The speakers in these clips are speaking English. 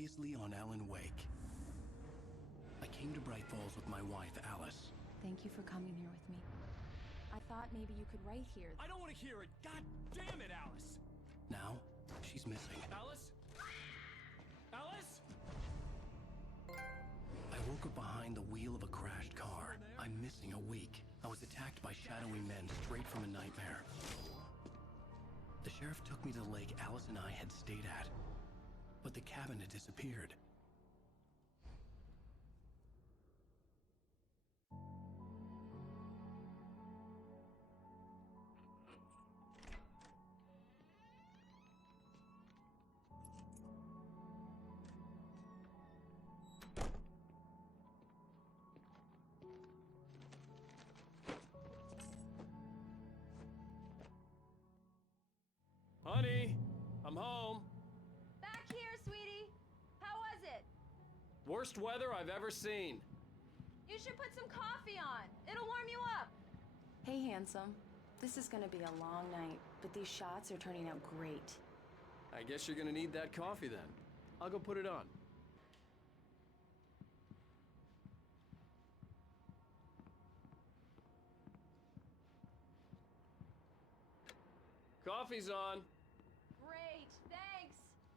Previously on Alan Wake. I came to Bright Falls with my wife, Alice. Thank you for coming here with me. I thought maybe you could write here. I don't want to hear it! God damn it, Alice! Now, she's missing. Alice? Alice? I woke up behind the wheel of a crashed car. I'm missing a week. I was attacked by shadowy men straight from a nightmare. The sheriff took me to the lake Alice and I had stayed at, but the cabin had disappeared. Honey, I'm home. Back here, sweetie. How was it? Worst weather I've ever seen. You should put some coffee on. It'll warm you up. Hey, handsome. This is gonna be a long night, but these shots are turning out great. I guess you're gonna need that coffee then. I'll go put it on. Coffee's on. Great, thanks.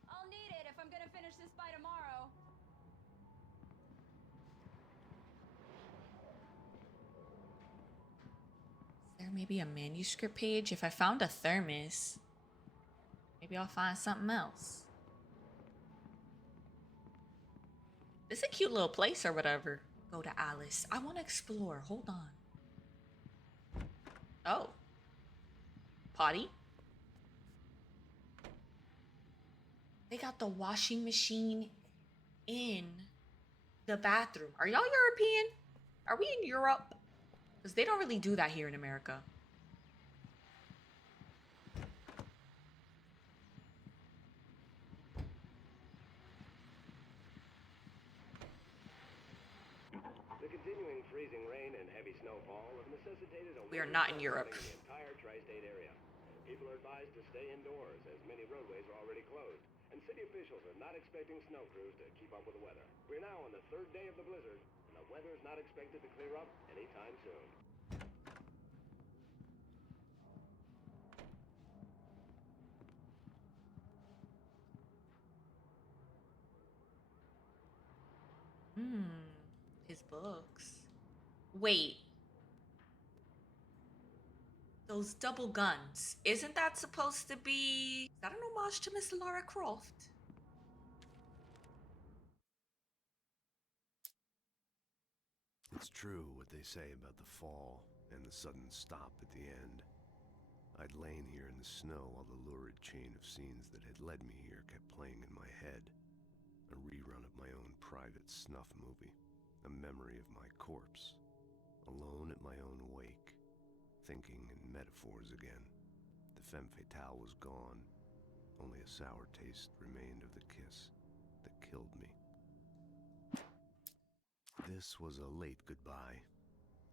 I'll need it if I'm gonna finish this by tomorrow. Is there maybe a manuscript page? If I found a thermos, maybe I'll find something else. This is a cute little place or whatever. Go to Alice. I want to explore. Hold on. Oh. Potty? They got the washing machine in the bathroom. Are y'all European? Are we in Europe? Because they don't really do that here in America. The continuing freezing rain and heavy snowfall have necessitated a We are not in Europe. in the entire tri-state area. People are advised to stay indoors as many roadways are already closed, and city officials are not expecting snow crews to keep up with the weather. We're now on the third day of the blizzard, and the weather is not expected to clear up anytime soon. His books. Wait. Those double guns. Isn't that supposed to be... Is that an homage to Miss Lara Croft? It's true what they say about the fall and the sudden stop at the end. I'd lain here in the snow while the lurid chain of scenes that had led me here kept playing in my head. A rerun of my own private snuff movie. A memory of my corpse. Alone at my own wake. Thinking in metaphors again. The femme fatale was gone. Only a sour taste remained of the kiss that killed me. This was a late goodbye.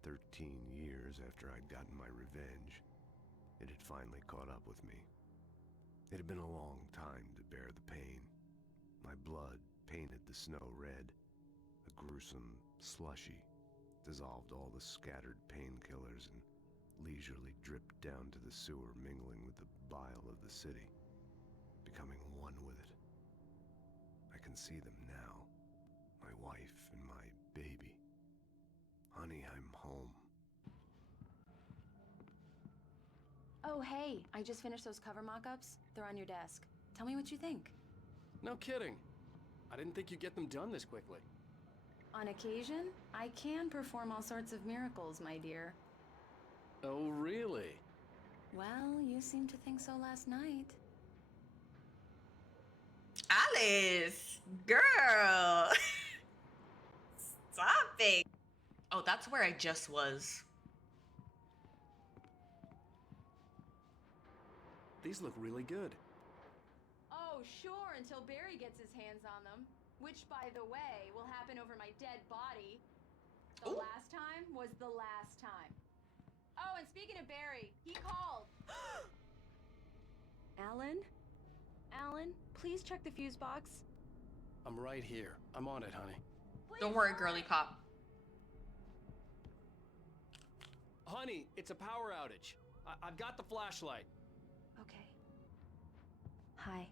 13 years after I'd gotten my revenge. It had finally caught up with me. It had been a long time to bear the pain. My blood painted the snow red. A gruesome slushy dissolved all the scattered painkillers and leisurely dripped down to the sewer, mingling with the bile of the city, becoming one with it. I can see them now, my wife and my baby. Honey, I'm home. Oh, hey, I just finished those cover mock-ups. They're on your desk. Tell me what you think. No kidding. I didn't think you'd get them done this quickly. On occasion, I can perform all sorts of miracles, my dear. Oh, really? Well, you seemed to think so last night. Alice! Girl! Stop it! Oh, that's where I just was. These look really good. Oh, sure, until Barry gets his hands on them. Which, by the way, will happen over my dead body. The last time was the last time. Oh, and speaking of Barry, he called. Alan? Alan, please check the fuse box. I'm right here. I'm on it, honey. Don't worry, girly pop. Honey, it's a power outage. I've got the flashlight. Okay. Hi.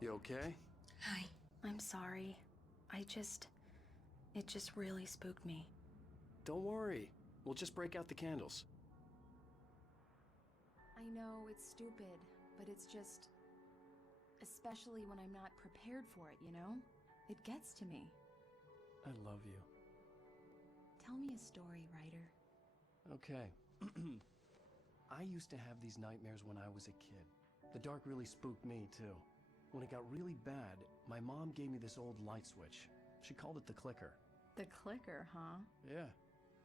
You okay? Hi. I'm sorry. It just really spooked me. Don't worry. We'll just break out the candles. I know it's stupid, but it's just... Especially when I'm not prepared for it, you know? It gets to me. I love you. Tell me a story, writer. Okay. I used to have these nightmares when I was a kid. The dark really spooked me, too. When it got really bad, my mom gave me this old light switch. She called it the clicker. The clicker, huh? Yeah.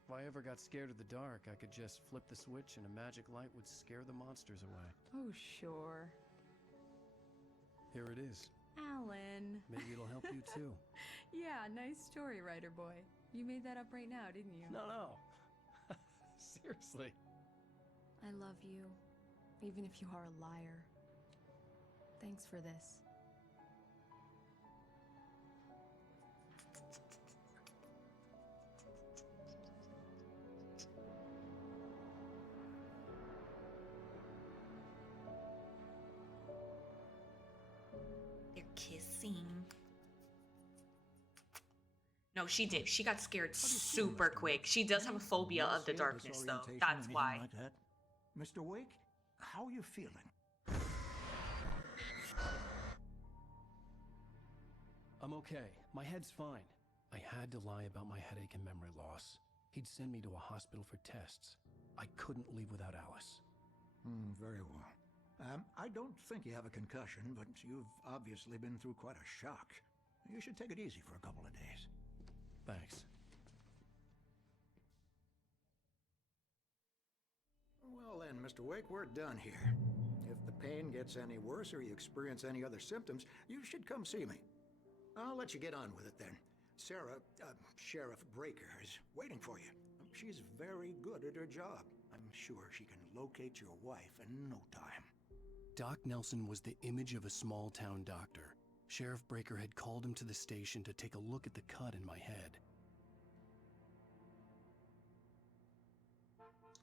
If I ever got scared of the dark, I could just flip the switch and a magic light would scare the monsters away. Oh, sure. Here it is. Alan. Maybe it'll help you, too. Yeah, nice story, writer boy. You made that up right now, didn't you? No. Seriously. I love you, even if you are a liar. Thanks for this. They're kissing. No, she did. She got scared super quick. She does have a phobia of the darkness, though. That's why. Like that? Mr. Wake, how are you feeling? I'm okay. My head's fine. I had to lie about my headache and memory loss. He'd send me to a hospital for tests. I couldn't leave without Alice. Very well. I don't think you have a concussion, but you've obviously been through quite a shock. You should take it easy for a couple of days. Thanks. Well then, Mr. Wake, we're done here. If the pain gets any worse or you experience any other symptoms, you should come see me. I'll let you get on with it then. Sarah, Sheriff Breaker, is waiting for you. She's very good at her job. I'm sure she can locate your wife in no time. Doc Nelson was the image of a small-town doctor. Sheriff Breaker had called him to the station to take a look at the cut in my head.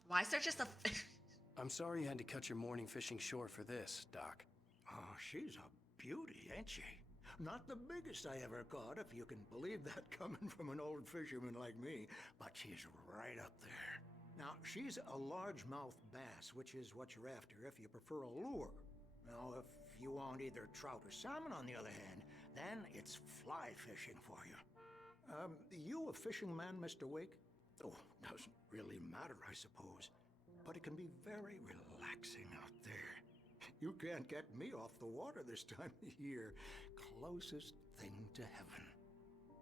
Why is there just a... I'm sorry you had to cut your morning fishing short for this, Doc. Oh, she's a beauty, ain't she? Not the biggest I ever caught, if you can believe that coming from an old fisherman like me, but she's right up there. Now, she's a largemouth bass, which is what you're after if you prefer a lure. Now, if you want either trout or salmon, on the other hand, then it's fly fishing for you. You a fishing man, Mr. Wake? Oh, doesn't really matter, I suppose. But it can be very relaxing out there. You can't get me off the water this time of year. Closest thing to heaven.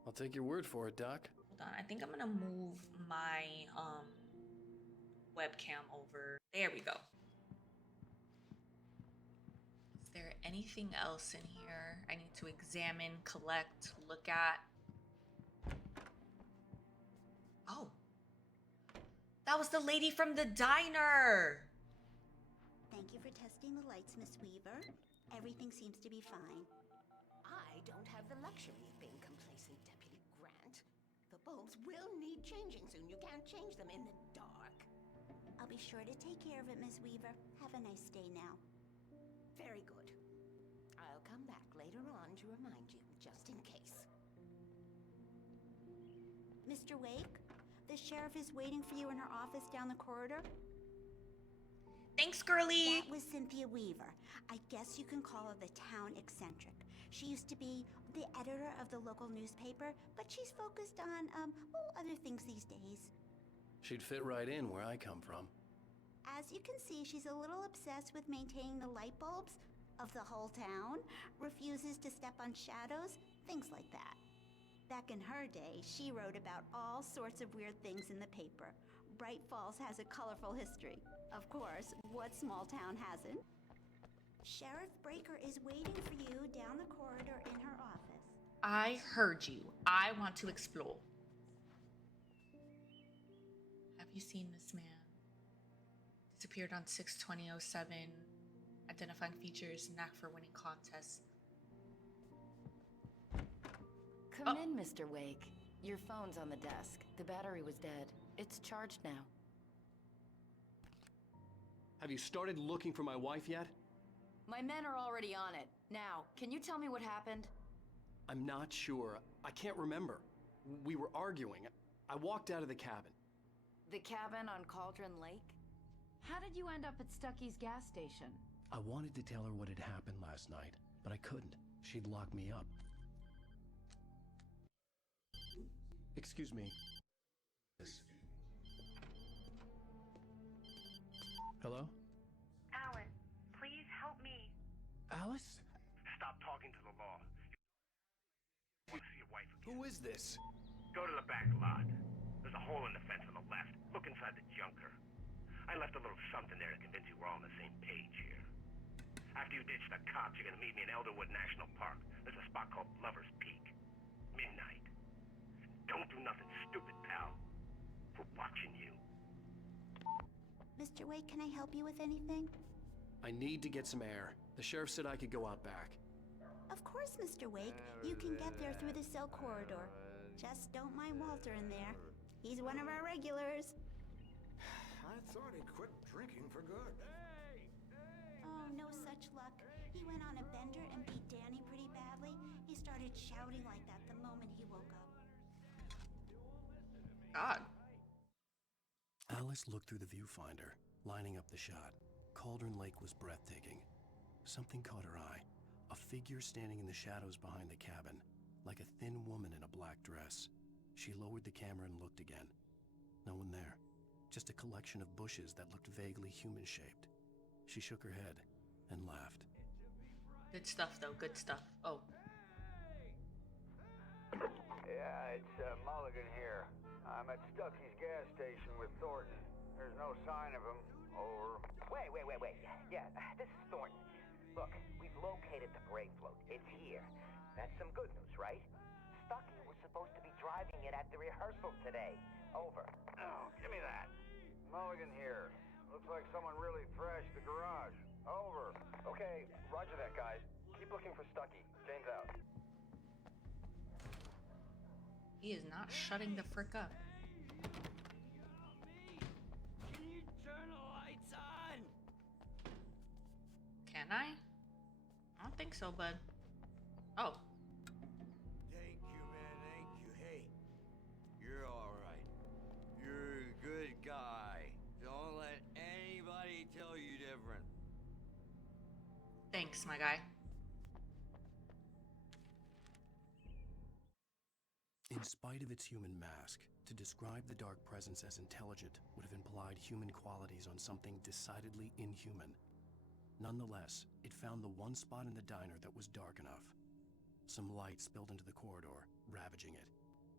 I'll take your word for it, Doc. Hold on, I think I'm gonna move my webcam over. There we go. Is there anything else in here I need to examine, collect, look at? Oh. That was the lady from the diner. Thank you for testing the lights, Miss Weaver. Everything seems to be fine. I don't have the luxury of being complacent, Deputy Grant. The bulbs will need changing soon. You can't change them in the dark. I'll be sure to take care of it, Miss Weaver. Have a nice day now. Very good. I'll come back later on to remind you, just in case. Mr. Wake, the sheriff is waiting for you in her office down the corridor. Thanks, girly. That was Cynthia Weaver. I guess you can call her the town eccentric. She used to be the editor of the local newspaper, but she's focused on, other things these days. She'd fit right in where I come from. As you can see, she's a little obsessed with maintaining the light bulbs of the whole town, refuses to step on shadows, things like that. Back in her day, she wrote about all sorts of weird things in the paper. Bright Falls has a colorful history. Of course, what small town hasn't? Sheriff Breaker is waiting for you down the corridor in her office. I heard you. I want to explore. Have you seen this man? Disappeared on 6/20/07. Identifying features, knack for winning contests. Come in, Mr. Wake. Your phone's on the desk. The battery was dead. It's charged now. Have you started looking for my wife yet? My men are already on it. Now, can you tell me what happened? I'm not sure. I can't remember. We were arguing. I walked out of the cabin. The cabin on Cauldron Lake? How did you end up at Stucky's gas station? I wanted to tell her what had happened last night, but I couldn't. She'd lock me up. Excuse me. Hello? Alan, please help me. Alice? Stop talking to the law. You want to see your wife again. Who is this? Go to the back lot. There's a hole in the fence on the left. Look inside the junker. I left a little something there to convince you we're all on the same page here. After you ditch the cops, you're gonna meet me in Elderwood National Park. There's a spot called Lover's Peak. Midnight. Don't do nothing stupid, pal. We're watching you. Mr. Wake, can I help you with anything? I need to get some air. The sheriff said I could go out back. Of course, Mr. Wake. You can get there through the cell corridor. Just don't mind Walter in there. He's one of our regulars. I thought he quit drinking for good. Oh, no such luck. He went on a bender and beat Danny pretty badly. He started shouting like that the moment he woke up. God. Alice looked through the viewfinder, lining up the shot. Cauldron Lake was breathtaking. Something caught her eye. A figure standing in the shadows behind the cabin, like a thin woman in a black dress. She lowered the camera and looked again. No one there. Just a collection of bushes that looked vaguely human-shaped. She shook her head and laughed. Good stuff, though. Good stuff. Oh. Yeah, it's Mulligan here. I'm at Stucky's gas station with Thornton. There's no sign of him. Over. Wait. Yeah, this is Thornton. Look, we've located the brake float. It's here. That's some good news, right? Stucky was supposed to be driving it at the rehearsal today. Over. Oh, give me that. Mulligan here. Looks like someone really thrashed the garage. Over. Okay, roger that, guys. Keep looking for Stucky. Jane's out. He is not shutting the frick up. Can you turn the lights on? Can I? I don't think so, bud. Oh. Thank you, man. Thank you. Hey, you're all right. You're a good guy. Don't let anybody tell you different. Thanks, my guy. In spite of its human mask, to describe the dark presence as intelligent would have implied human qualities on something decidedly inhuman. Nonetheless, it found the one spot in the diner that was dark enough. Some light spilled into the corridor, ravaging it.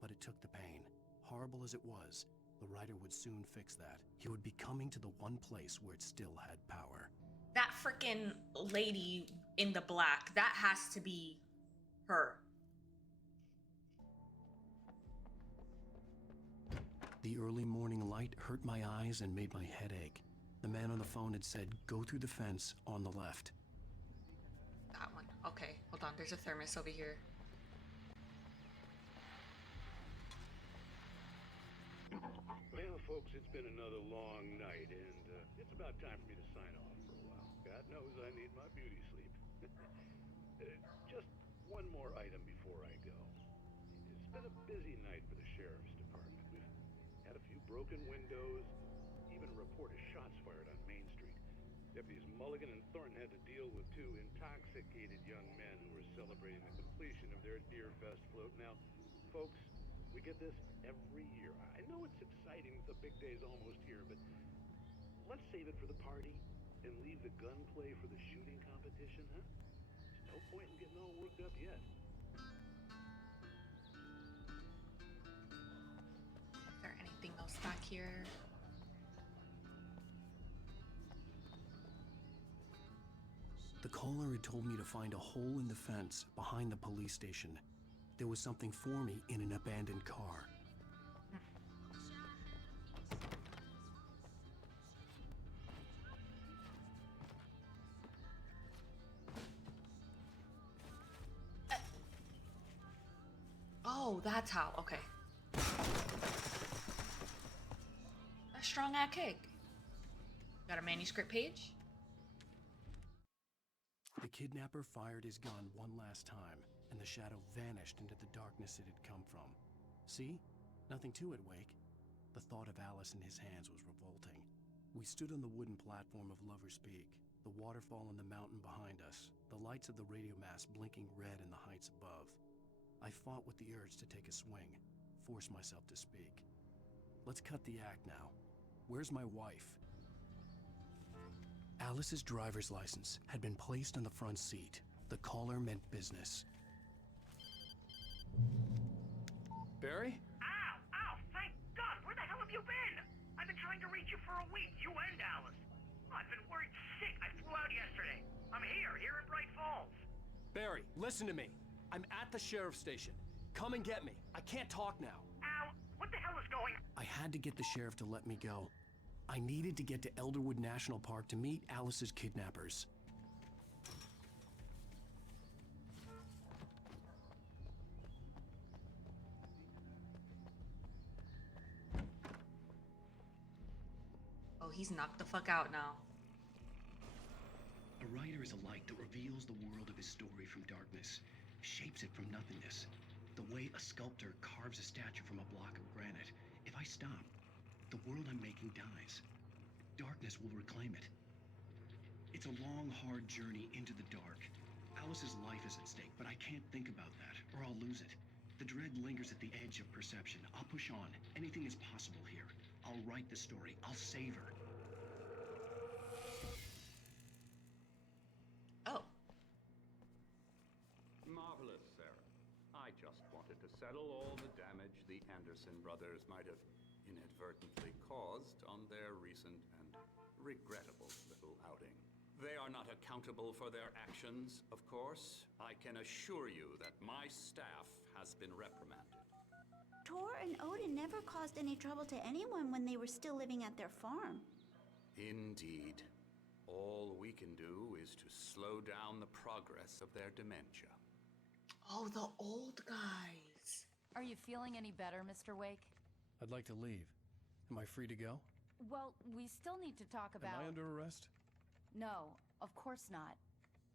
But it took the pain. Horrible as it was, the writer would soon fix that. He would be coming to the one place where it still had power. That freaking lady in the black, that has to be her. The early morning light hurt my eyes and made my head ache. The man on the phone had said, "Go through the fence on the left." That one. Okay, hold on. There's a thermos over here. Well, folks, it's been another long night, and it's about time for me to sign off for a while. God knows I need my beauty sleep. Just one more item before I go. It's been a busy night for the sheriff's department. We've had a few broken windows, even a report of shots fired on Main Street. Deputies Mulligan and Thornton had to deal with two intoxicated young men who were celebrating the completion of their Deer Fest float. Now, folks, we get this every year. I know it's exciting, the big day's almost here, but let's save it for the party and leave the gunplay for the shooting competition, huh? There's no point in getting all worked up yet. Is there anything else back here? The caller had told me to find a hole in the fence behind the police station. There was something for me in an abandoned car. Oh, that's how. Okay. A strong ass kick. Got a manuscript page? The kidnapper fired his gun one last time, and the shadow vanished into the darkness it had come from. See? Nothing to it, Wake. The thought of Alice in his hands was revolting. We stood on the wooden platform of Lover's Peak, the waterfall on the mountain behind us, the lights of the radio mast blinking red in the heights above. I fought with the urge to take a swing, force myself to speak. Let's cut the act now. Where's my wife? Alice's driver's license had been placed on the front seat. The caller meant business. Barry? Ow! Ow! Thank God! Where the hell have you been? I've been trying to reach you for a week, you and Alice. I've been worried sick. I flew out yesterday. I'm here in Bright Falls. Barry, listen to me. I'm at the sheriff's station. Come and get me. I can't talk now. Ow! What the hell is going on? I had to get the sheriff to let me go. I needed to get to Elderwood National Park to meet Alice's kidnappers. Oh, he's knocked the fuck out now. A writer is a light that reveals the world of his story from darkness, shapes it from nothingness. The way a sculptor carves a statue from a block of granite. If I stop, the world I'm making dies. Darkness will reclaim it. It's a long, hard journey into the dark. Alice's life is at stake, but I can't think about that, or I'll lose it. The dread lingers at the edge of perception. I'll push on. Anything is possible here. I'll write the story. I'll save her. Oh. Marvelous, Sarah. I just wanted to settle all the damage the Anderson brothers might have inadvertently caused on their recent and regrettable little outing. They are not accountable for their actions, of course. I can assure you that my staff has been reprimanded. Tor and Odin never caused any trouble to anyone when they were still living at their farm. Indeed. All we can do is to slow down the progress of their dementia. Oh, the old guys. Are you feeling any better, Mr. Wake? I'd like to leave. Am I free to go? Well, we still need to talk about... Am I under arrest? No, of course not.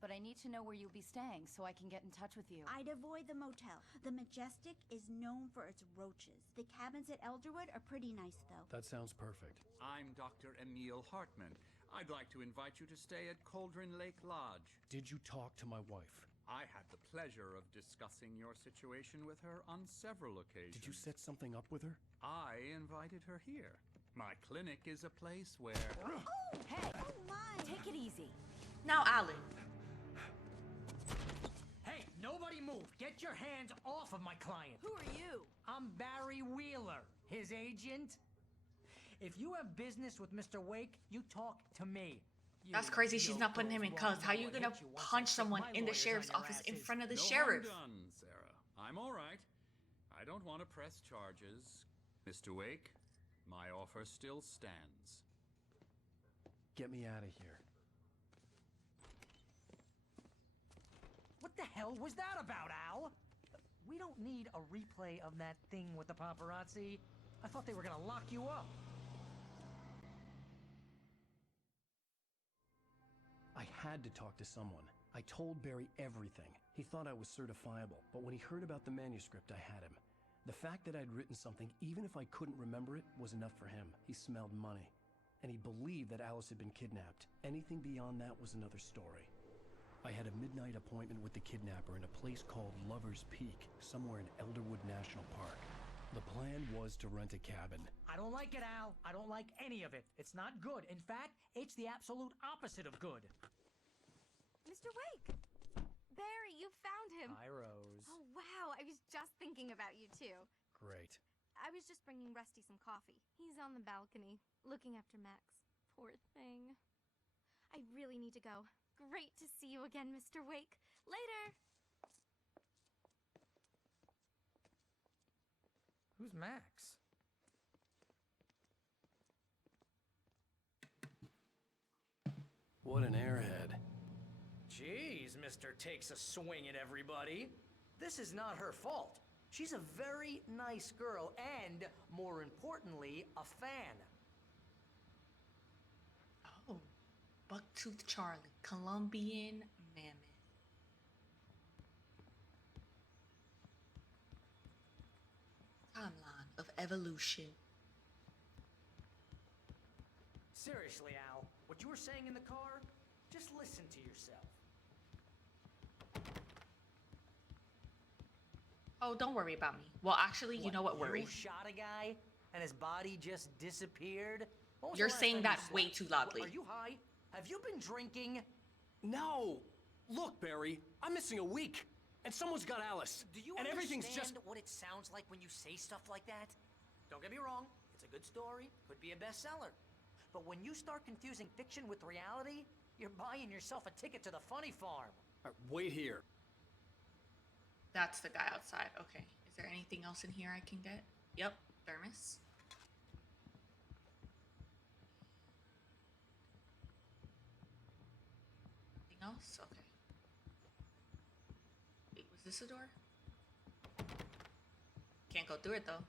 But I need to know where you'll be staying so I can get in touch with you. I'd avoid the motel. The Majestic is known for its roaches. The cabins at Elderwood are pretty nice, though. That sounds perfect. I'm Dr. Emil Hartman. I'd like to invite you to stay at Cauldron Lake Lodge. Did you talk to my wife? I had the pleasure of discussing your situation with her on several occasions. Did you set something up with her? I invited her here. My clinic is a place where... Oh! Hey! Oh, my! Take it easy. Now, Alan. Hey, nobody move! Get your hands off of my client! Who are you? I'm Barry Wheeler, his agent. If you have business with Mr. Wake, you talk to me. That's crazy. She's not putting him in cuffs. How you gonna punch someone in the sheriff's office in front of the sheriff? No harm done, Sarah. I'm all right. I don't want to press charges. Mr. Wake, my offer still stands. Get me out of here. What the hell was that about, Al? We don't need a replay of that thing with the paparazzi. I thought they were gonna lock you up. I had to talk to someone. I told Barry everything. He thought I was certifiable, but when he heard about the manuscript, I had him. The fact that I'd written something, even if I couldn't remember it, was enough for him. He smelled money. And he believed that Alice had been kidnapped. Anything beyond that was another story. I had a midnight appointment with the kidnapper in a place called Lover's Peak, somewhere in Elderwood National Park. The plan was to rent a cabin. I don't like it, Al. I don't like any of it. It's not good. In fact, it's the absolute opposite of good. Mr. Wake! Barry, you found him! Hi, Rose. Oh, wow. I was just thinking about you, too. Great. I was just bringing Rusty some coffee. He's on the balcony, looking after Max. Poor thing. I really need to go. Great to see you again, Mr. Wake. Later! Who's Max? What an airhead. Jeez, Mr. Takes a swing at everybody. This is not her fault. She's a very nice girl and, more importantly, a fan. Oh, Bucktooth Charlie, Colombian mammoth. Timeline of evolution. Seriously, Al, what you were saying in the car, just listen to yourself. Oh, don't worry about me. Well, actually, you know what? Worry. You shot a guy and his body just disappeared? When was You're the last saying time that you way slept? too loudly. Are you high? Have you been drinking? No! Look, Barry, I'm missing a week. And someone's got Alice. Do you and understand everything's just... what it sounds like when you say stuff like that? Don't get me wrong, it's a good story, could be a bestseller. But when you start confusing fiction with reality, you're buying yourself a ticket to the funny farm. All right, wait here. That's the guy outside. Okay. Is there anything else in here I can get? Yep. Thermos. Nothing else? Okay. Wait, was this a door? Can't go through it though.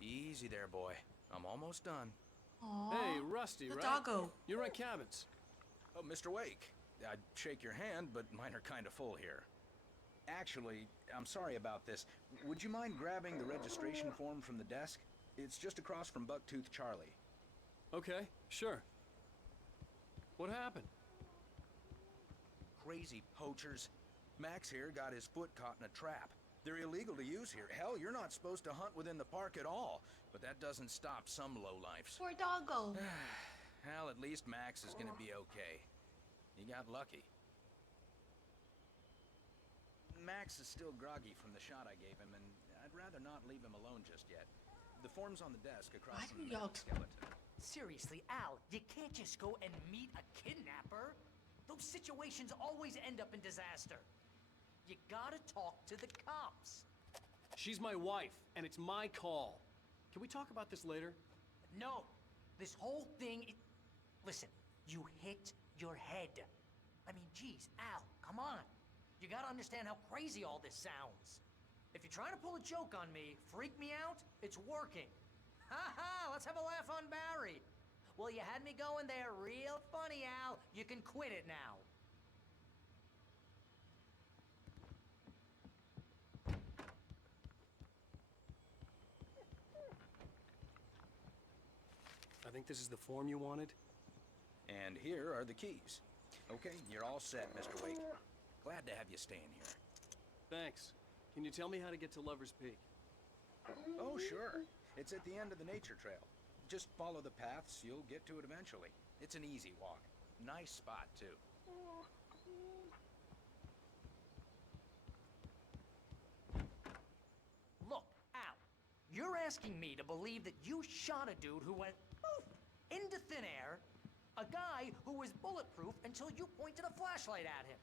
Easy there, boy. I'm almost done. Aww, Hey, Rusty, the right? doggo. You rent cabins. Oh, Mr. Wake. I'd shake your hand, but mine are kind of full here. Actually, I'm sorry about this. Would you mind grabbing the registration form from the desk? It's just across from Bucktooth Charlie. Okay, sure. What happened? Crazy poachers. Max here got his foot caught in a trap. They're illegal to use here. Hell, you're not supposed to hunt within the park at all. But that doesn't stop some lowlifes. Poor doggo. Hell, at least Max is gonna be okay. He got lucky. Max is still groggy from the shot I gave him, and I'd rather not leave him alone just yet. The form's on the desk across from the medical skeleton. Seriously, Al, you can't just go and meet a kidnapper. Those situations always end up in disaster. You gotta talk to the cops. She's my wife, and it's my call. Can we talk about this later? No, this whole thing, listen, you hit your head. I mean, geez, Al, come on. You gotta understand how crazy all this sounds. If you're trying to pull a joke on me, freak me out, it's working. Ha ha, let's have a laugh on Barry. Well, you had me going there real funny, Al. You can quit it now. I think this is the form you wanted. And here are the keys. Okay, you're all set, Mr. Wake. Glad to have you staying here. Thanks. Can you tell me how to get to Lover's Peak? Oh, sure. It's at the end of the nature trail. Just follow the paths, you'll get to it eventually. It's an easy walk. Nice spot, too. Look, Al, you're asking me to believe that you shot a dude who went poof into thin air, a guy who was bulletproof until you pointed a flashlight at him.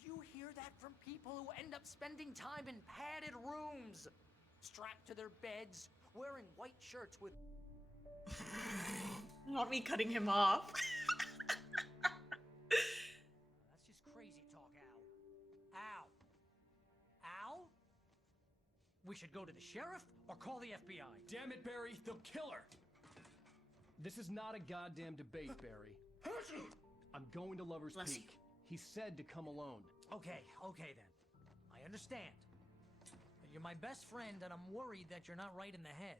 You hear that from people who end up spending time in padded rooms, strapped to their beds, wearing white shirts with... Not me cutting him off. That's just crazy talk, Al. Al? Al? We should go to the sheriff or call the FBI. Damn it, Barry, they'll kill her. This is not a goddamn debate, Barry. I'm going to Lover's Peak. He said to come alone. Okay then. I understand. You're my best friend and I'm worried that you're not right in the head.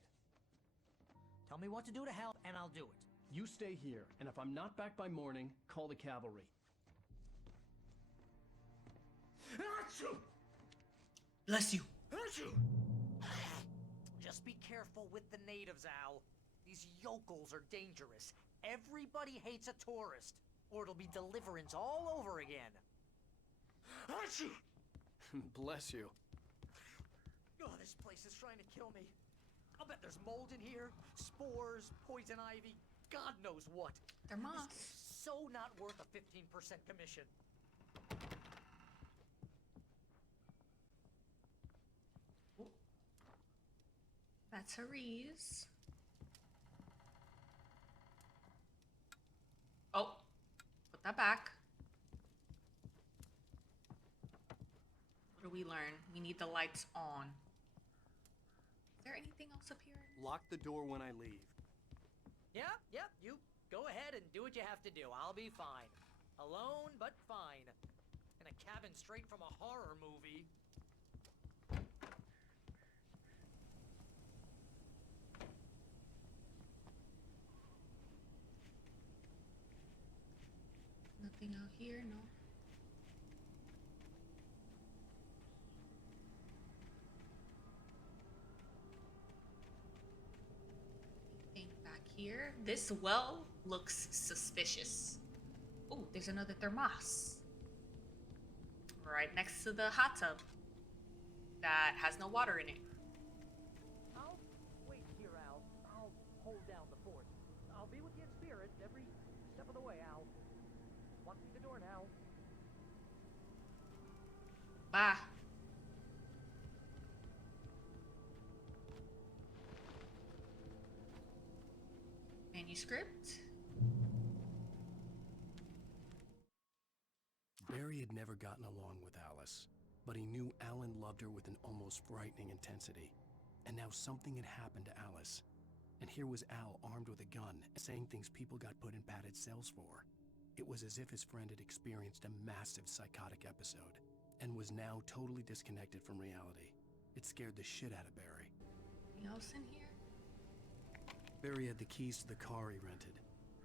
Tell me what to do to help and I'll do it. You stay here, and if I'm not back by morning, call the cavalry. Bless you. Just be careful with the natives, Al. These yokels are dangerous. Everybody hates a tourist, or it'll be deliverance all over again. Bless you. Oh, this place is trying to kill me. I'll bet there's mold in here, spores, poison ivy, God knows what. They're moss. This is so not worth a 15% commission. That's Harry's. Oh, what Put that back. What do we learn? We need the lights on. Is there anything else up here? Lock the door when I leave. Yep, you go ahead and do what you have to do. I'll be fine. Alone, but fine. In a cabin straight from a horror movie. Nothing out here, no. Anything back here? This well looks suspicious. Oh, there's another thermos. Right next to the hot tub that has no water in it. I'll wait here, Al. I'll hold down the fort. I'll be with you in spirit every step of the way, Al. Walk through the door now. Bye. Manuscript. Barry had never gotten along with Alice, but he knew Alan loved her with an almost frightening intensity. And now something had happened to Alice. And here was Al armed with a gun, saying things people got put in padded cells for. It was as if his friend had experienced a massive psychotic episode, and was now totally disconnected from reality. It scared the shit out of Barry. Anything else in here? Barry had the keys to the car he rented.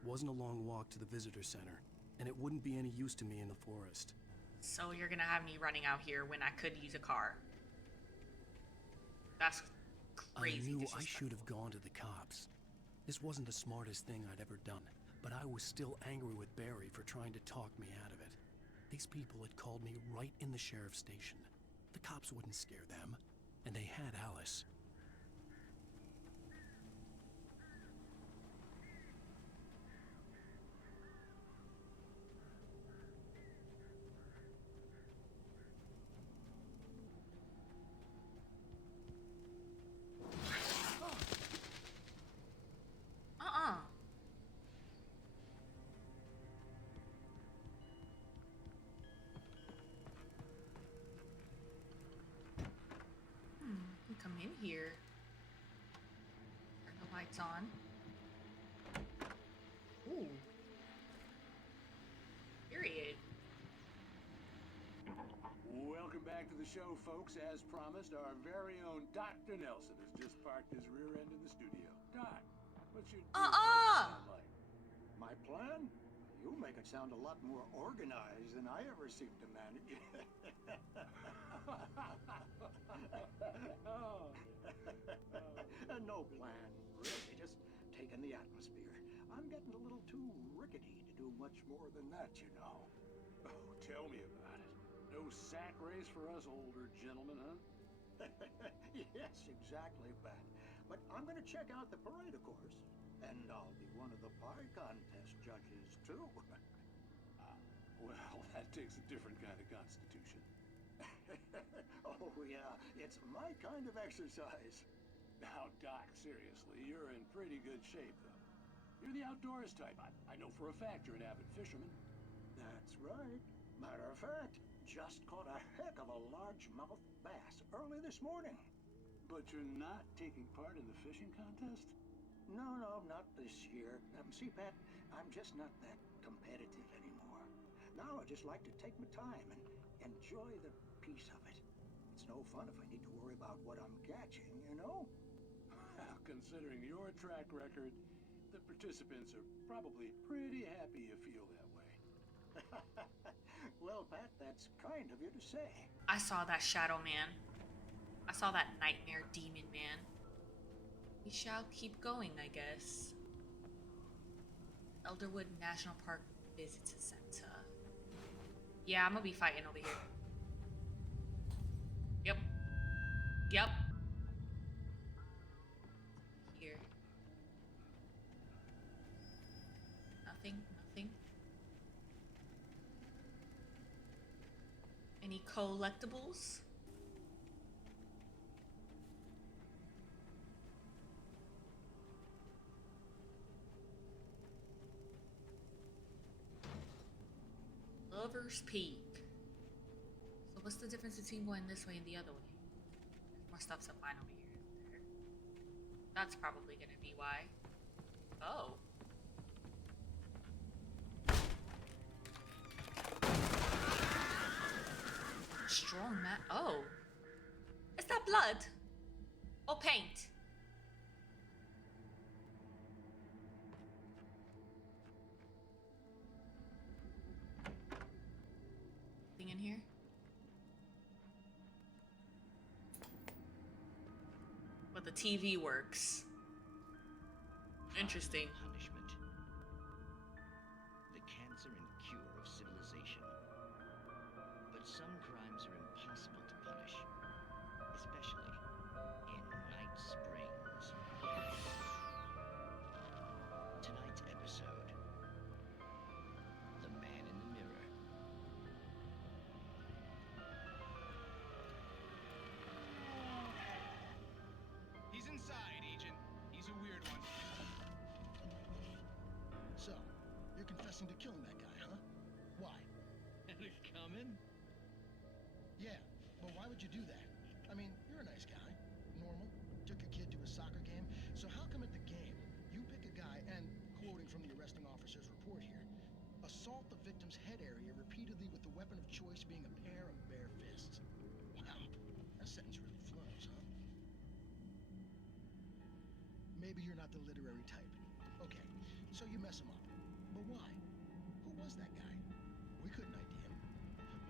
Wasn't a long walk to the visitor center, and it wouldn't be any use to me in the forest. So you're gonna have me running out here when I could use a car. That's crazy. I knew I should have gone to the cops. This wasn't the smartest thing I'd ever done, but I was still angry with Barry for trying to talk me out of it. These people had called me right in the sheriff's station. The cops wouldn't scare them, and they had Alice. Come in here. Turn the lights on. Ooh. Period. Welcome back to the show, folks. As promised, our very own Dr. Nelson has just parked his rear end in the studio. Doc, what's your sound like? My plan? You make it sound a lot more organized than I ever seem to manage. No plan, really. Just taking the atmosphere. I'm getting a little too rickety to do much more than that, you know. Oh, tell me about it. No sack race for us older gentlemen, huh? Yes, exactly, Pat. But I'm going to check out the parade, of course. And I'll be one of the pie contest judges, too. Well, that takes a different kind of constitution. Oh, yeah. It's my kind of exercise. Now, Doc, seriously, you're in pretty good shape, though. You're the outdoors type. I know for a fact you're an avid fisherman. That's right. Matter of fact, just caught a heck of a largemouth bass early this morning. But you're not taking part in the fishing contest? No, not this year. See, Pat, I'm just not that competitive anymore. Now I just like to take my time and enjoy the peace of it. It's no fun if I need to worry about what I'm catching, you know? Well, considering your track record, the participants are probably pretty happy you feel that way. Well, Pat, that's kind of you to say. I saw that shadow man. I saw that nightmare demon man. We shall keep going, I guess. Elderwood National Park Visitor Center. Yeah, I'm gonna be fighting over here. Yep. Here. Nothing. Any collectibles? Gulliver's Peak. So what's the difference between going this way and the other way? There's more stuff to find over here, isn't there? That's probably gonna be why. Oh. Strong man. Oh. Is that blood? Or paint? Thing in here? But the TV works. Interesting. Punishment. The cancer and cure of civilization. But some crimes are impossible to punish, especially in Night Springs. Tonight's episode: The Man in the Mirror. He's inside, Agent. He's a weird one. So, you're confessing to killing that guy, huh? Why? Had it coming? Yeah, but why would you do that? I mean, you're a nice guy. Normal. Took your kid to a soccer game. So how come at the game, you pick a guy and, quoting from the arresting officer's report here, assault the victim's head area repeatedly with the weapon of choice being a pair of bare fists? Wow, that sentence really flows, huh? Maybe you're not the literary type. Okay, so you mess him up. But why? Who was that guy? We couldn't ID him.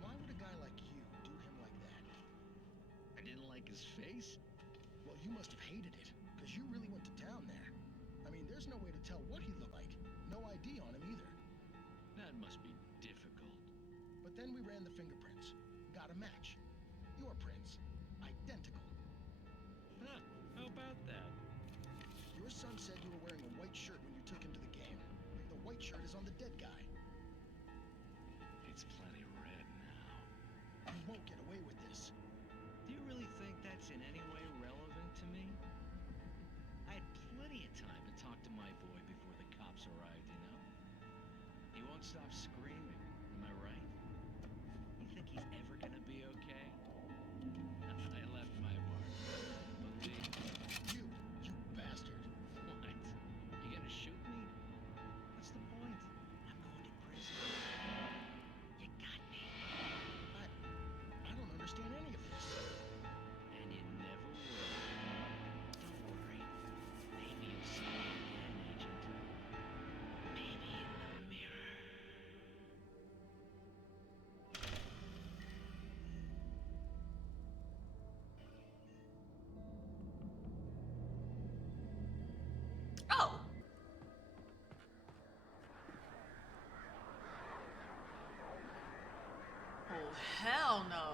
Why would a guy like you do him like that? I didn't like his face? Well, you must have hated it, because you really went to town there. I mean, there's no way to tell what he looked like. No ID on him either. That must be difficult. But then we ran the fingerprints. Got a match. Your prints. Identical. Huh, how about that? Your son said you were wearing a white shirt when you took him to the game. The white shirt is on the dead guy. It's plenty red now. You won't get away with this. Do you really think that's in any way relevant to me? I had plenty of time to talk to my boy before the cops arrived, you know? He won't stop screaming, am I right? You think he's ever gonna be okay? I left my mark. Believe me. You bastard. What? You gonna shoot me? What's the point? I'm going to prison. You got me. I don't understand any of this. And you never will. Don't worry. Maybe you'll see me again, Agent. Maybe in the mirror. Oh. Oh, hell no.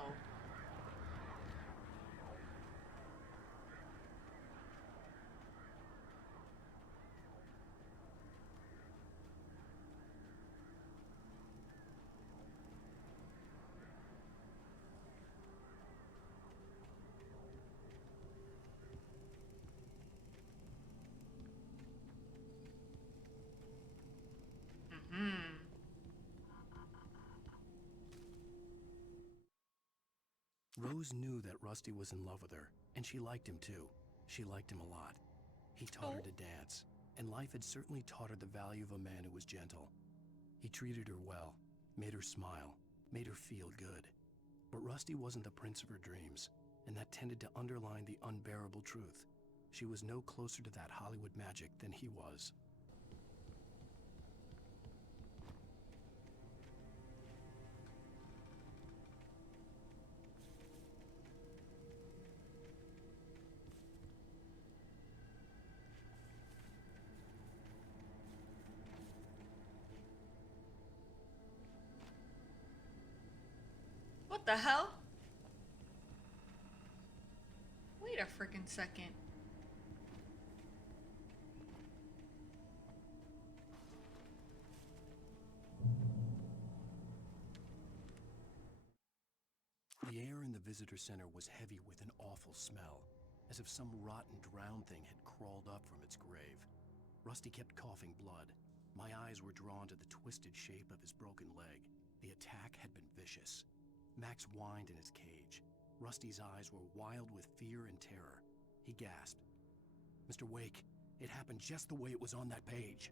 Rose knew that Rusty was in love with her, and she liked him too. She liked him a lot. He taught her to dance, and life had certainly taught her the value of a man who was gentle. He treated her well, made her smile, made her feel good. But Rusty wasn't the prince of her dreams, and that tended to underline the unbearable truth. She was no closer to that Hollywood magic than he was. What the hell? Wait a freaking second. The air in the visitor center was heavy with an awful smell, as if some rotten drowned thing had crawled up from its grave. Rusty kept coughing blood. My eyes were drawn to the twisted shape of his broken leg. The attack attack had been vicious. Max whined in his cage. Rusty's eyes were wild with fear and terror. He gasped. Mr. Wake, it happened just the way it was on that page.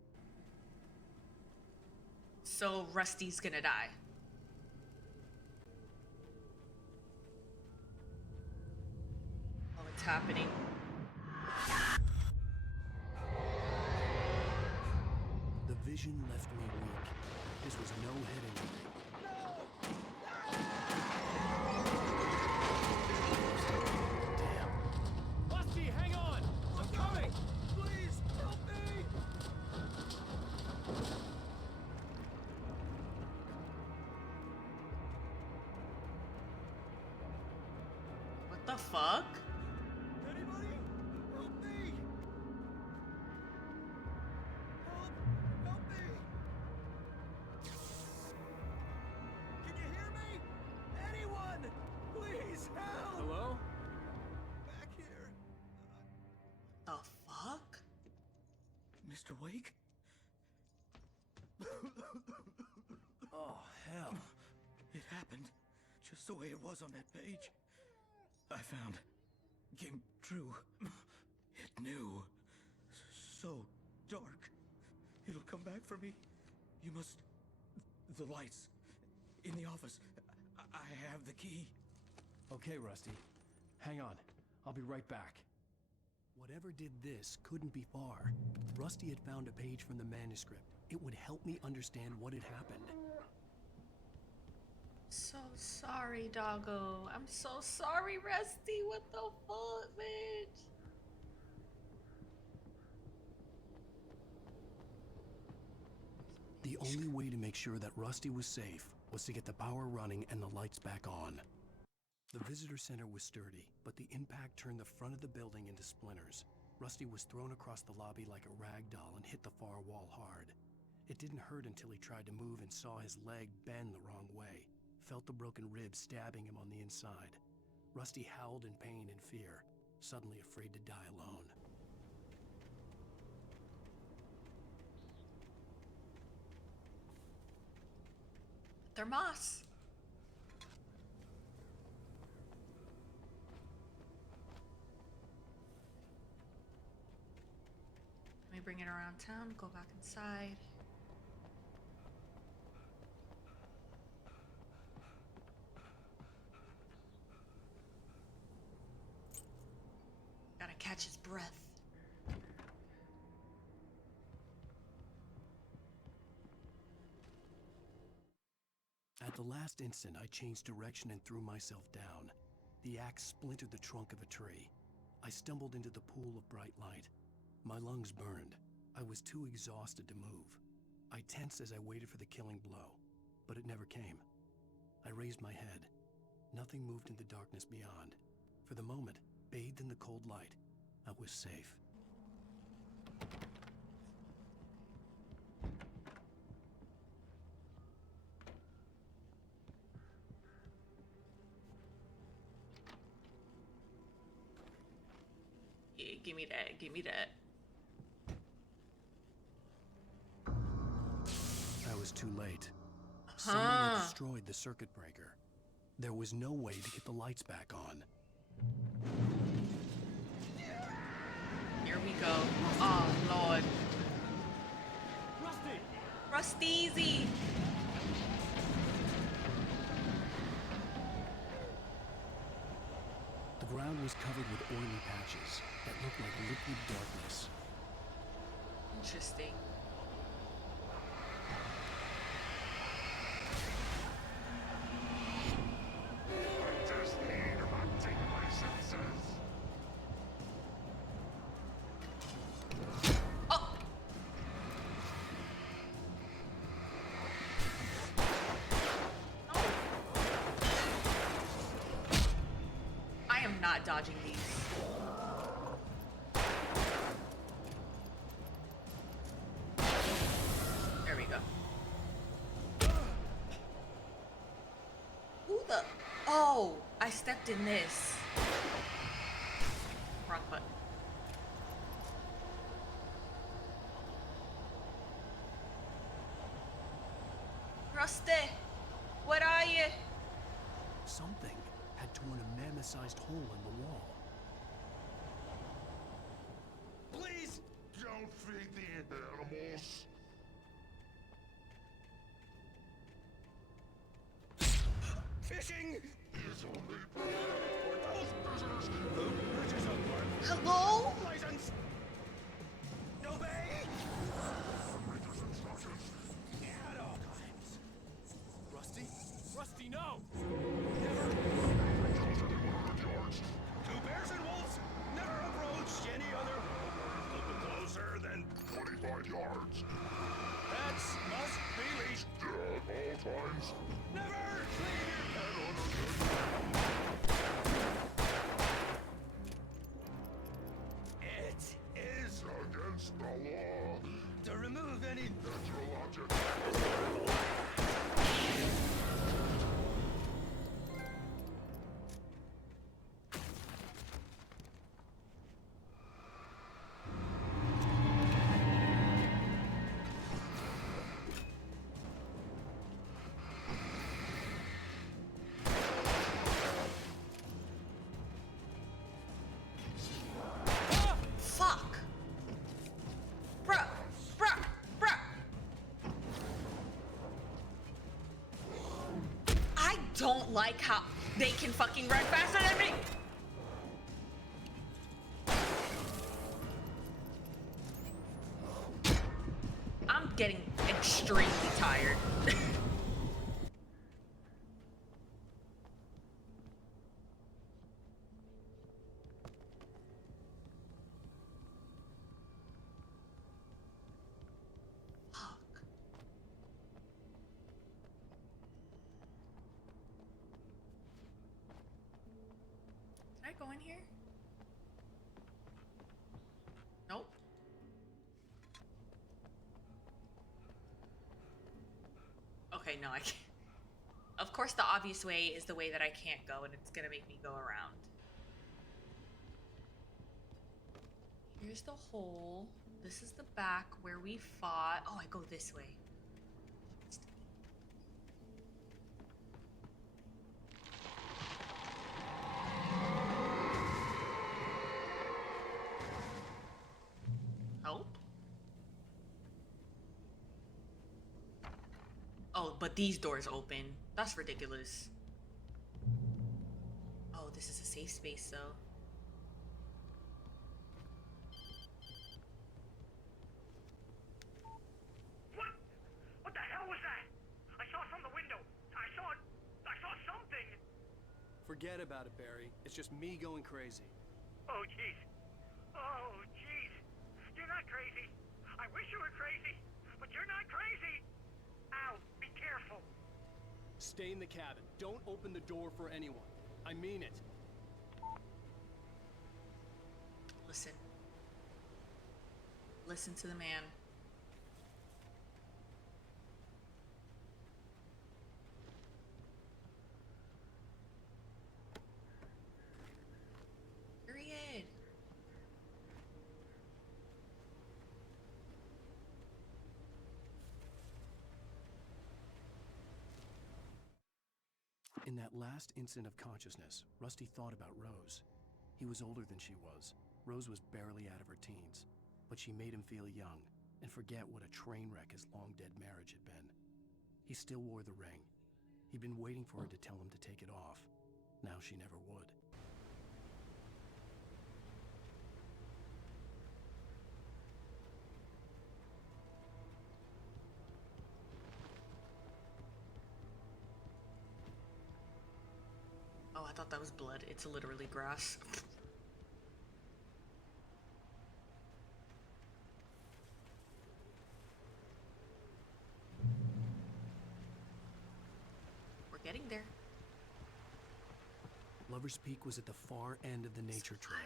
So Rusty's gonna die. Oh, it's happening. The vision left me weak. This was no heading way. Damn. Rusty, hang on! I'm coming! Please, help me! What the fuck? Anybody? Help me! Help me! Can you hear me? Anyone! Please help! Hello? Back here. The fuck? Mr. Wake? Oh, hell. It happened just the way it was on that page. I found came true. It knew. So dark. It'll come back for me. You must... The lights. In the office. I have the key. Okay, Rusty. Hang on. I'll be right back. Whatever did this couldn't be far. Rusty had found a page from the manuscript. It would help me understand what had happened. So sorry, doggo. I'm so sorry, Rusty. What the fuck, bitch? The only way to make sure that Rusty was safe was to get the power running and the lights back on. The visitor center was sturdy, but the impact turned the front of the building into splinters. Rusty was thrown across the lobby like a rag doll and hit the far wall hard. It didn't hurt until he tried to move and saw his leg bend the wrong way, felt the broken rib stabbing him on the inside. Rusty howled in pain and fear, suddenly afraid to die alone. Thermos. Let me bring it around town, go back inside. Gotta catch his breath. At the last instant, I changed direction and threw myself down. The axe splintered the trunk of a tree. I stumbled into the pool of bright light. My lungs burned. I was too exhausted to move. I tensed as I waited for the killing blow, but it never came. I raised my head. Nothing moved in the darkness beyond. For the moment, bathed in the cold light, I was safe. Yeah, give me that, give me that. I was too late. Someone had destroyed the circuit breaker. There was no way to get the lights back on. Here we go. Oh, Lord. Rusty! Rusteezy! The ground was covered with oily patches that looked like liquid darkness. Interesting. Not dodging these. There we go. Who the? Oh, I stepped in this. Wrong button. Rusty, where are had torn a mammoth-sized hole in the wall. Please don't feed the animals. Fishing is only for those visitors who purchase a Hello? license. Obey. Rangers instructions. At all times. Rusty? Rusty, no! Two bears and wolves never approach any other animal closer than 25 yards. Pets must be leashed at all times. Never leave your pet on a It is against the law to remove any natural object. Fuck. Bruh. Bruh. Bruh. I don't like how they can fucking run faster than me. I'm getting extremely tired. Can I go in here? Nope. Okay, no, I can't. Of course, the obvious way is the way that I can't go, and it's gonna make me go around. Here's the hole. This is the back where we fought. Oh, I go this way. Help? Oh, but these doors open. That's ridiculous. Oh, this is a safe space, though. What the hell was that? I saw from the window. I saw something. Forget about it, Barry. It's just me going crazy. Oh, jeez. Oh, jeez. You're not crazy. I wish you were crazy, but you're not crazy. Ow, be careful. Stay in the cabin. Don't open the door for anyone. I mean it. Listen. Listen to the man. Period. In that last instant of consciousness, Rusty thought about Rose. He was older than she was. Rose was barely out of her teens, but she made him feel young and forget what a train wreck his long-dead marriage had been. He still wore the ring. He'd been waiting for her to tell him to take it off. Now she never would. Oh, I thought that was blood. It's literally grass. We're getting there. Lover's Peak was at the far end of the nature trail.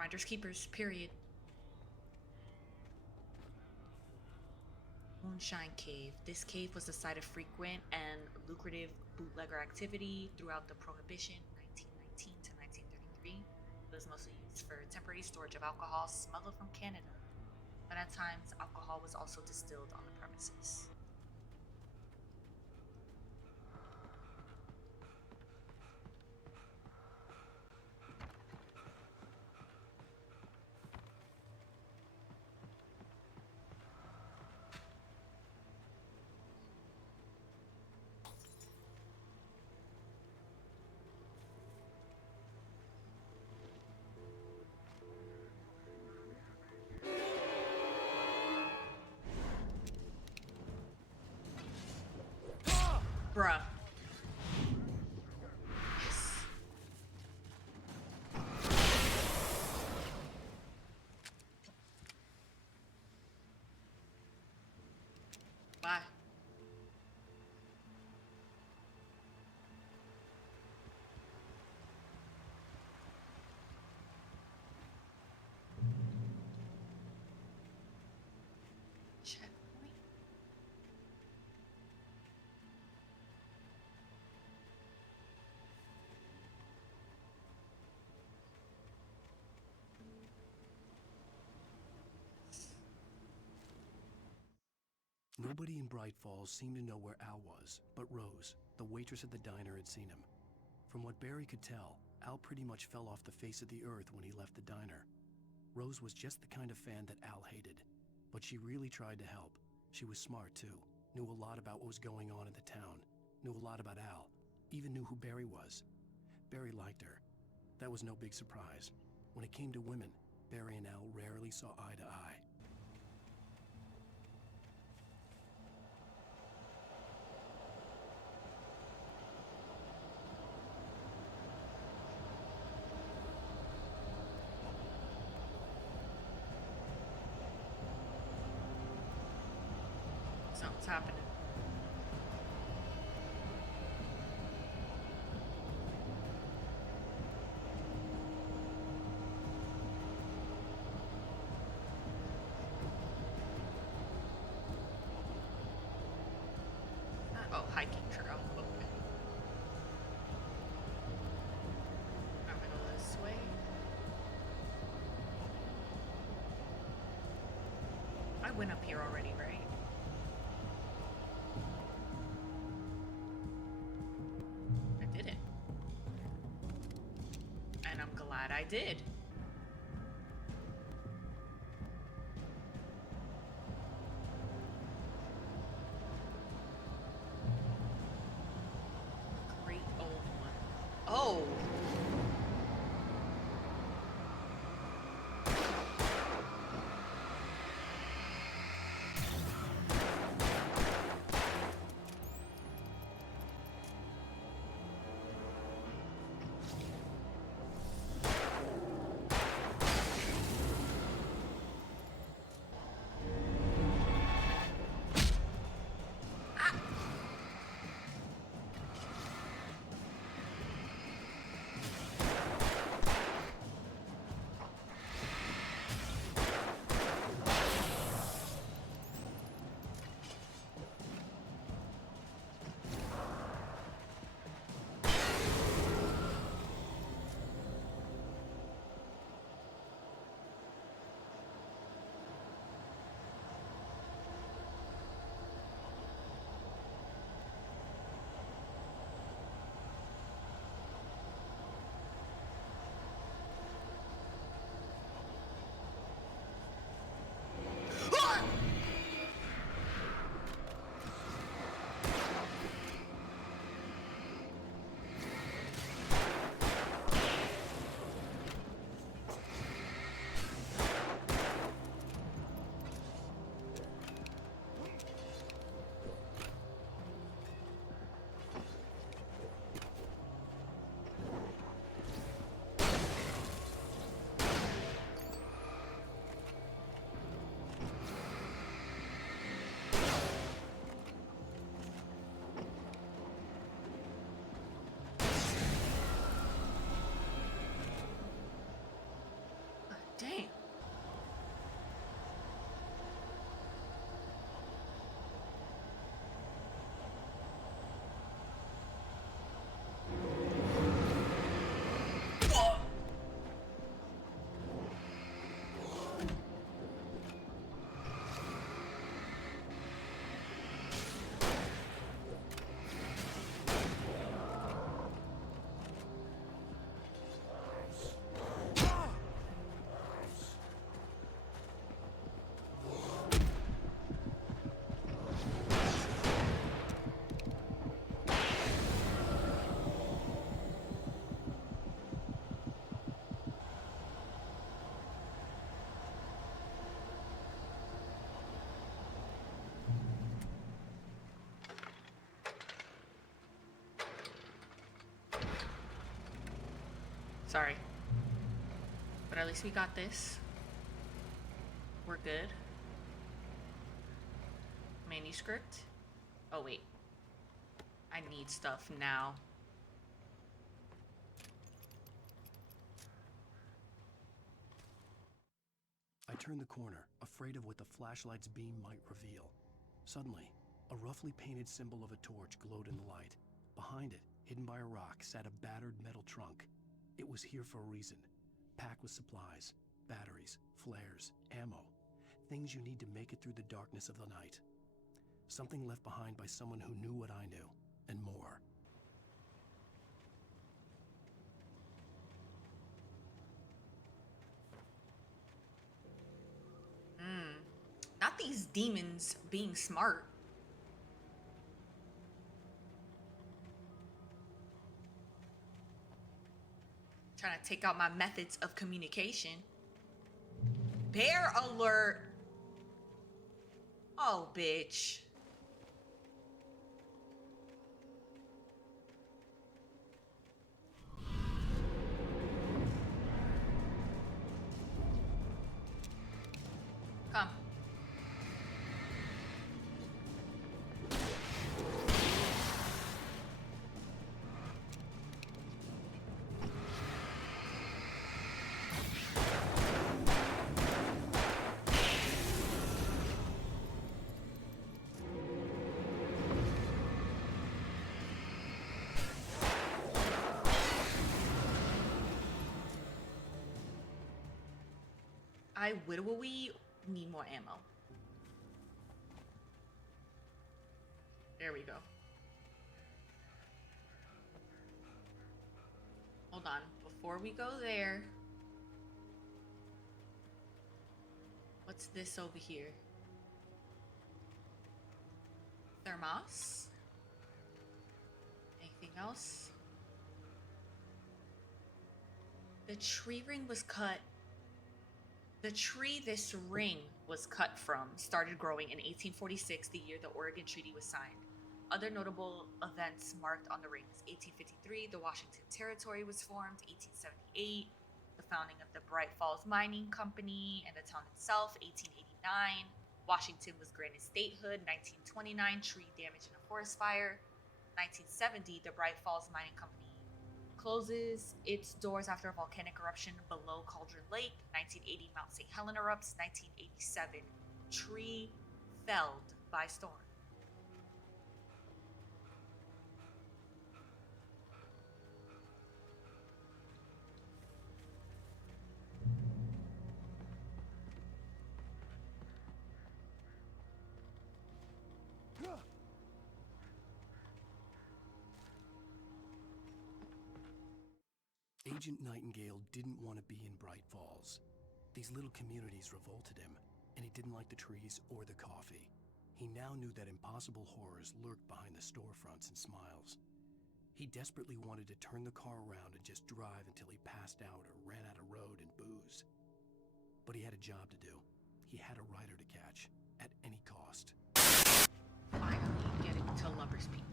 Finders keepers, period. Moonshine Cave. This cave was the site of frequent and lucrative bootlegger activity throughout the Prohibition 1919 to 1933. It was mostly used for temporary storage of alcohol smuggled from Canada, but at times alcohol was also distilled on the premises. Bruh. Yes. Bye. Checkpoint. Nobody in Bright Falls seemed to know where Al was, but Rose, the waitress at the diner, had seen him. From what Barry could tell, Al pretty much fell off the face of the earth when he left the diner. Rose was just the kind of fan that Al hated, but she really tried to help. She was smart too, knew a lot about what was going on in the town, knew a lot about Al, even knew who Barry was. Barry liked her. That was no big surprise. When it came to women, Barry and Al rarely saw eye to eye. Something's happening. Oh, hiking trail. Okay. I'm gonna go this way. I went up here already, right? I didn't. And I'm glad I did. Great old one. Oh! Sorry. But at least we got this. We're good. Manuscript. Oh, wait. I need stuff now. I turned the corner, afraid of what the flashlight's beam might reveal. Suddenly, a roughly painted symbol of a torch glowed in the light. Behind it, hidden by a rock, sat a battered metal trunk. It was here for a reason. Packed with supplies, batteries, flares, ammo. Things you need to make it through the darkness of the night. Something left behind by someone who knew what I knew, and more. Not these demons being smart. Trying to take out my methods of communication. Bear alert. Oh, bitch. Come. We need more ammo. There we go. Hold on. Before we go there, what's this over here? Thermos? Anything else? The tree ring was cut. The tree this ring was cut from started growing in 1846, the year the Oregon Treaty was signed. Other notable events marked on the rings: 1853, the Washington Territory was formed; 1878, the founding of the Bright Falls Mining Company and the town itself; 1889, Washington was granted statehood; 1929, tree damage in a forest fire; 1970, the Bright Falls Mining Company closes its doors after a volcanic eruption below Cauldron Lake. 1980, Mount St. Helens erupts. 1987, tree felled by storm. Agent Nightingale didn't want to be in Bright Falls. These little communities revolted him, and he didn't like the trees or the coffee. He now knew that impossible horrors lurked behind the storefronts and smiles. He desperately wanted to turn the car around and just drive until he passed out or ran out of road and booze. But he had a job to do. He had a rider to catch, at any cost. Finally getting to Lover's Peak.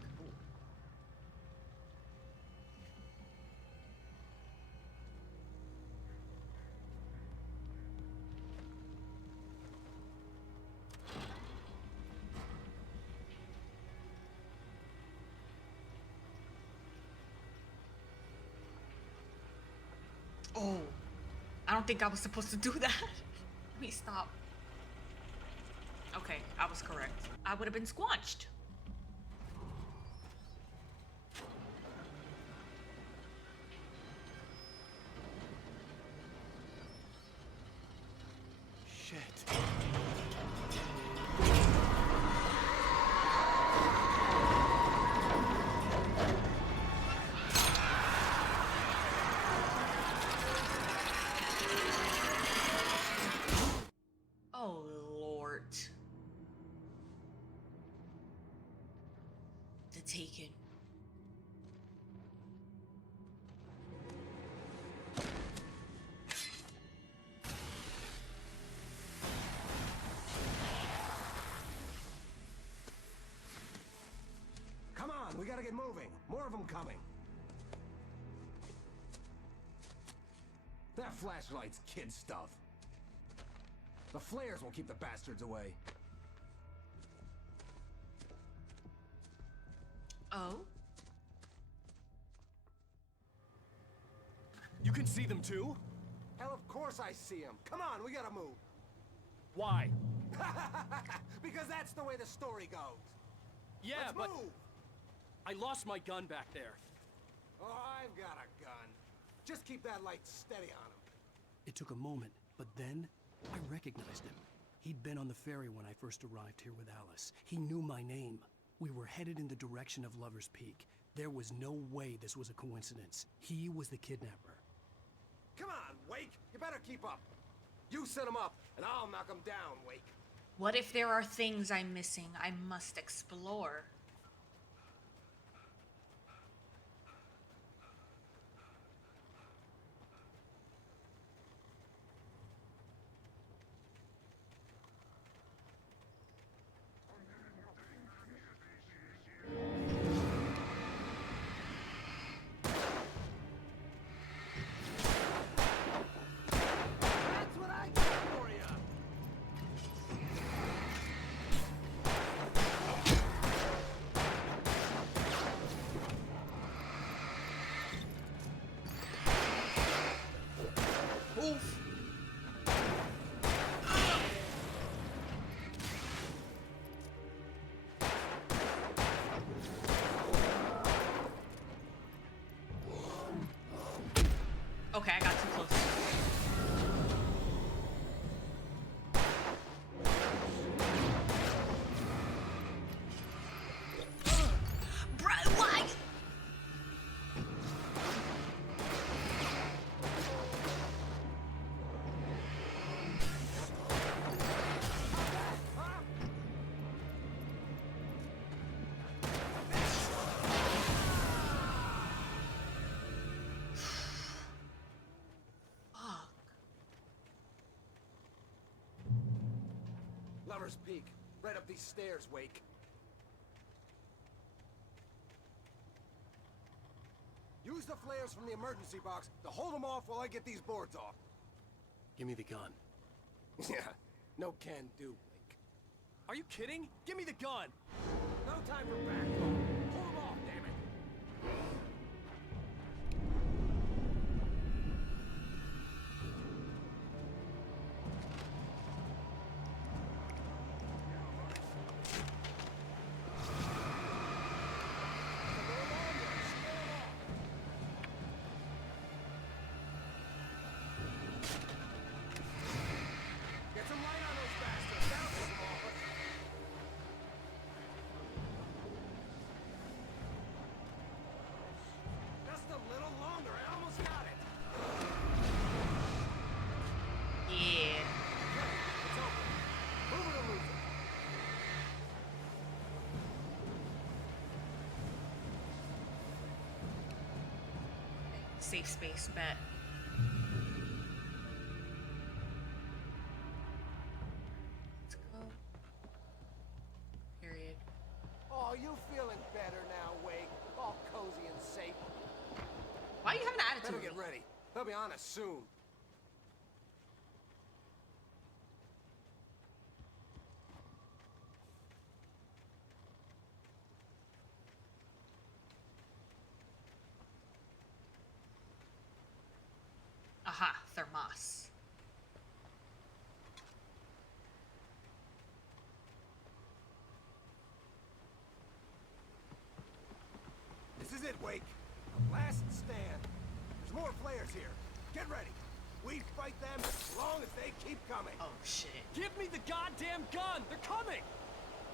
Oh, I don't think I was supposed to do that. Let me stop. Okay, I was correct. I would have been squanched. Shit. Oh, Lord. The Taken. Come on, we gotta get moving. More of them coming. flashlights, kid stuff. The flares will keep the bastards away. Oh? You can see them too? Hell, of course I see them. Come on, we gotta move. Why? Because that's the way the story goes. Yeah, Let's but move. I lost my gun back there. Oh, I've got a gun. Just keep that light steady on him. It took a moment, but then I recognized him. He'd been on the ferry when I first arrived here with Alice. He knew my name. We were headed in the direction of Lover's Peak. There was no way this was a coincidence. He was the kidnapper. Come on, Wake. You better keep up. You set him up, and I'll knock him down, Wake. What if there are things I'm missing I must explore? That's what I got for you. Oof. Okay, I got too close. Bruh, why? Fuck. Lover's Peak. Right up these stairs, Wake. Use the flares from the emergency box to hold them off while I get these boards off. Give me the gun. Yeah, no can do, Wake. Are you kidding? Give me the gun! No time for back talk. Pull them off, damn it. Get some light on those bastards. That'll keep them off us. Just a little longer. I almost got it. Yeah. It's open. Move it or lose it. Safe space, bet. Let's go. Period. Oh, you feeling better now, Wake? All cozy and safe. Why you have an attitude? Better get ready. They'll be on us soon. Aha, thermos. This is it, Wake. The last stand. There's more flares here. Get ready. We fight them as long as they keep coming. Oh, shit. Give me the goddamn gun! They're coming!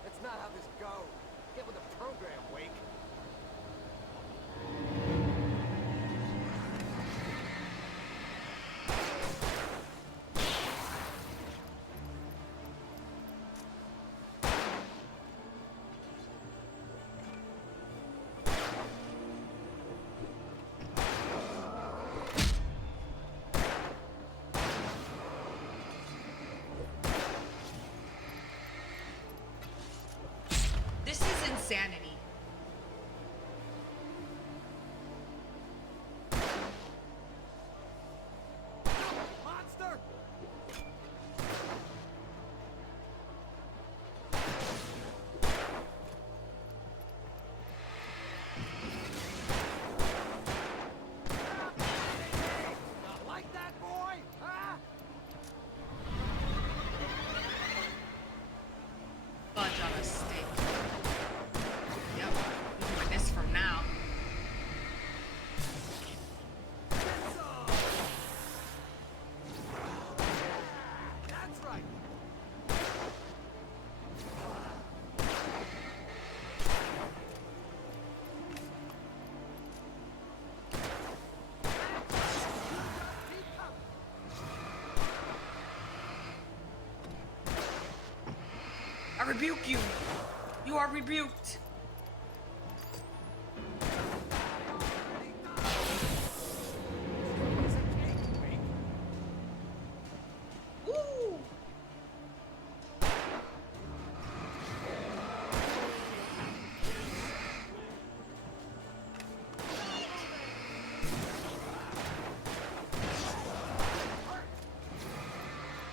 That's not how this goes. Get with the program, Wake. This is insanity. I rebuke you. You are rebuked. Woo!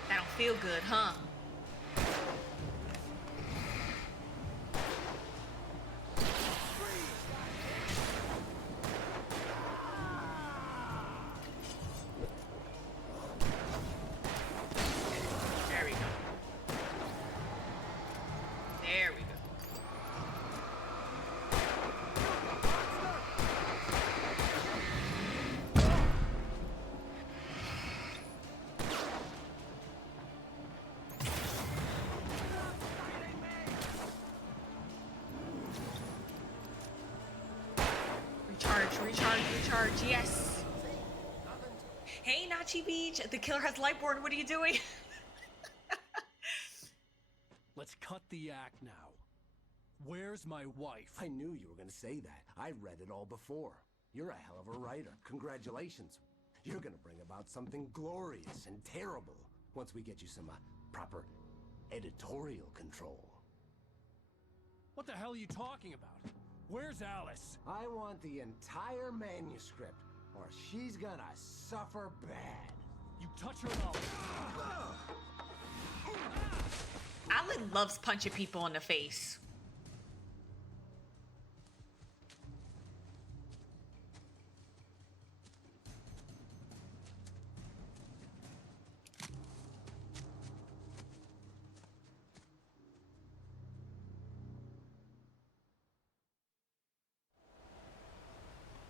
That don't feel good, huh? There we go. There we go. Recharge, yes. Hey, Nachi Beach, the killer has Lightborn. What are you doing? Let's cut the act now. Where's my wife? I knew you were going to say that. I read it all before. You're a hell of a writer. Congratulations. You're going to bring about something glorious and terrible once we get you some proper editorial control. What the hell are you talking about? Where's Alice? I want the entire manuscript, or she's gonna suffer bad. You touch her now. Alan loves punching people in the face.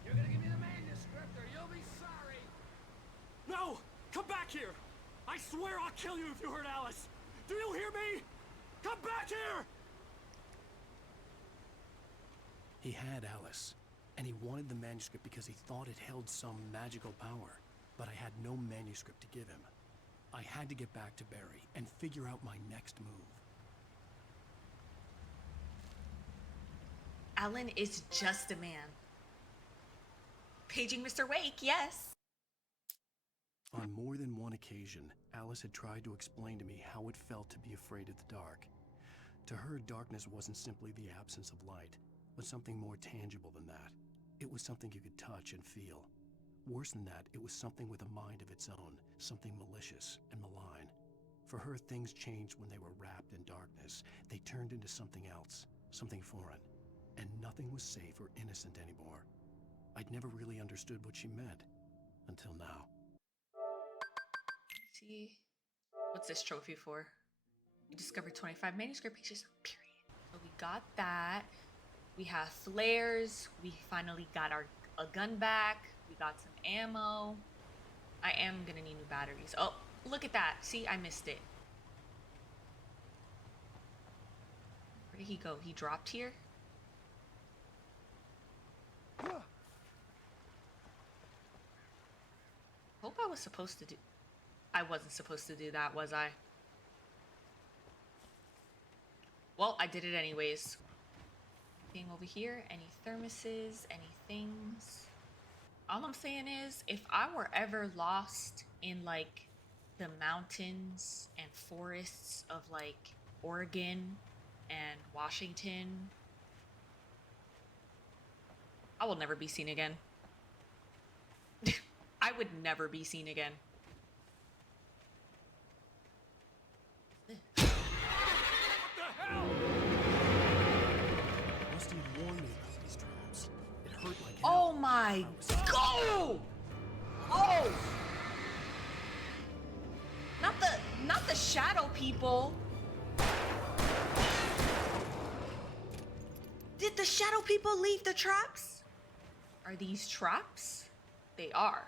You're gonna give me the manuscript, or you'll be sorry. No! Come back here! I swear I'll kill you if you hurt Alice! Do you hear me? Come back here! He had Alice, and he wanted the manuscript because he thought it held some magical power. But I had no manuscript to give him. I had to get back to Barry and figure out my next move. Alan is just a man. Paging Mr. Wake, yes. On more than one occasion, Alice had tried to explain to me how it felt to be afraid of the dark. To her, darkness wasn't simply the absence of light, but something more tangible than that. It was something you could touch and feel. Worse than that, it was something with a mind of its own, something malicious and malign. For her, things changed when they were wrapped in darkness. They turned into something else, something foreign, and nothing was safe or innocent anymore. I'd never really understood what she meant, until now. See, what's this trophy for? You discovered 25 manuscript pages, period. So we got that. We have flares. We finally got a gun back. We got some ammo. I am gonna need new batteries. Oh, look at that. See, I missed it. Where did he go? He dropped here? Hope I was supposed to do... I wasn't supposed to do that, was I? Well, I did it anyways. Anything over here? Any thermoses? Any things? All I'm saying is, if I were ever lost in, like, the mountains and forests of, like, Oregon and Washington, I will never be seen again. I would never be seen again. What the hell? Rusty warned me about these traps. It hurt like hell. Oh my god! Oh! Not the shadow people. Did the shadow people leave the traps? Are these traps? They are.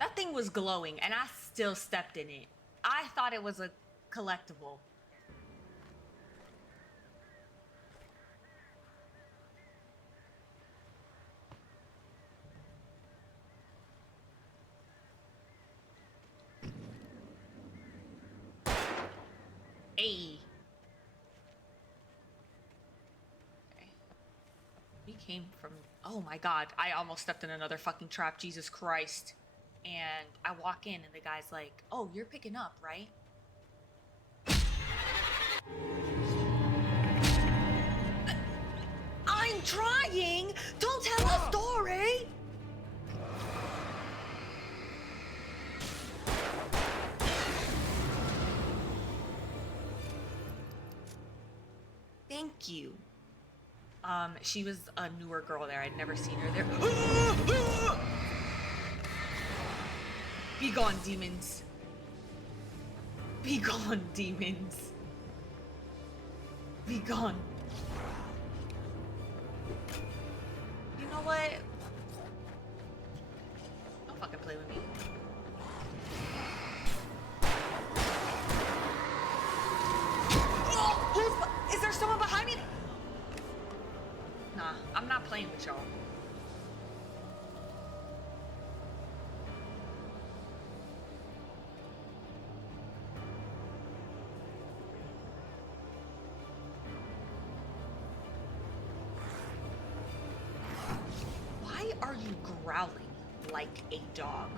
That thing was glowing and I still stepped in it. I thought it was a collectible. Hey. came from. Oh my god, I almost stepped in another fucking trap, Jesus Christ. And I walk in and the guy's like, oh, you're picking up, right? I'm trying! Don't tell a story! Thank you. She was a newer girl there. I'd never seen her there. Be gone, demons. Be gone, demons. Be gone. You know what? Don't fucking play with me. Oh, is there someone behind me? Nah, I'm not playing with y'all. Why are you growling like a dog?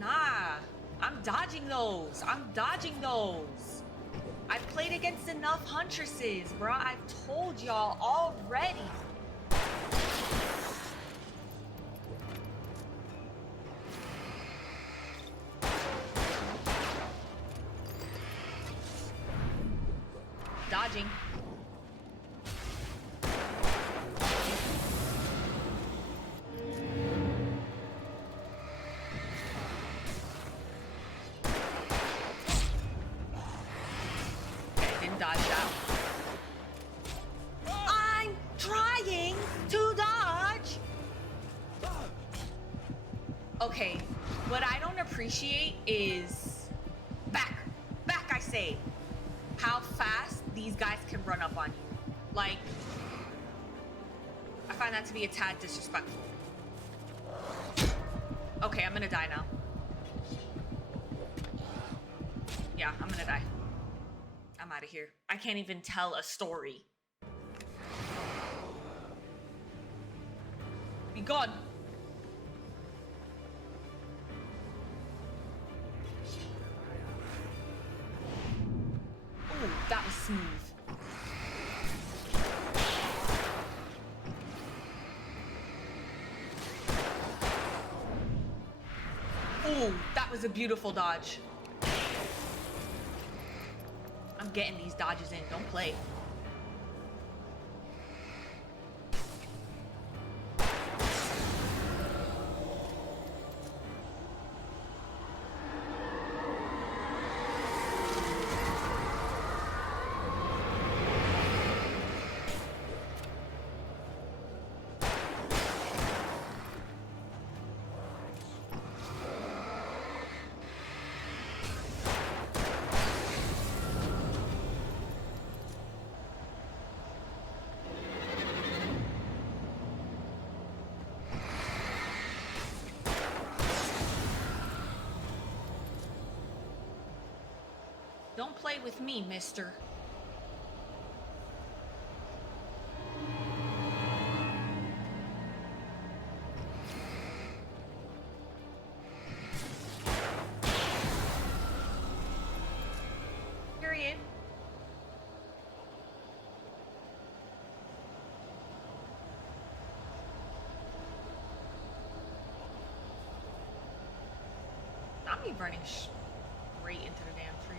Nah, I'm dodging those. I'm dodging those. I've played against enough huntresses, bruh. I've told y'all already. Dodging. Dodge out. I'm trying to dodge. Okay, what I don't appreciate is back, I say, how fast these guys can run up on you. Like, I find that to be a tad disrespectful. Okay, I'm gonna die now. Yeah, I'm gonna die. I'm out of here. I can't even tell a story. Be gone. Ooh, that was smooth. Ooh, that was a beautiful dodge. I'm getting these dodges in. Don't play. Don't play with me, mister. Period. Not me running straight into the damn tree.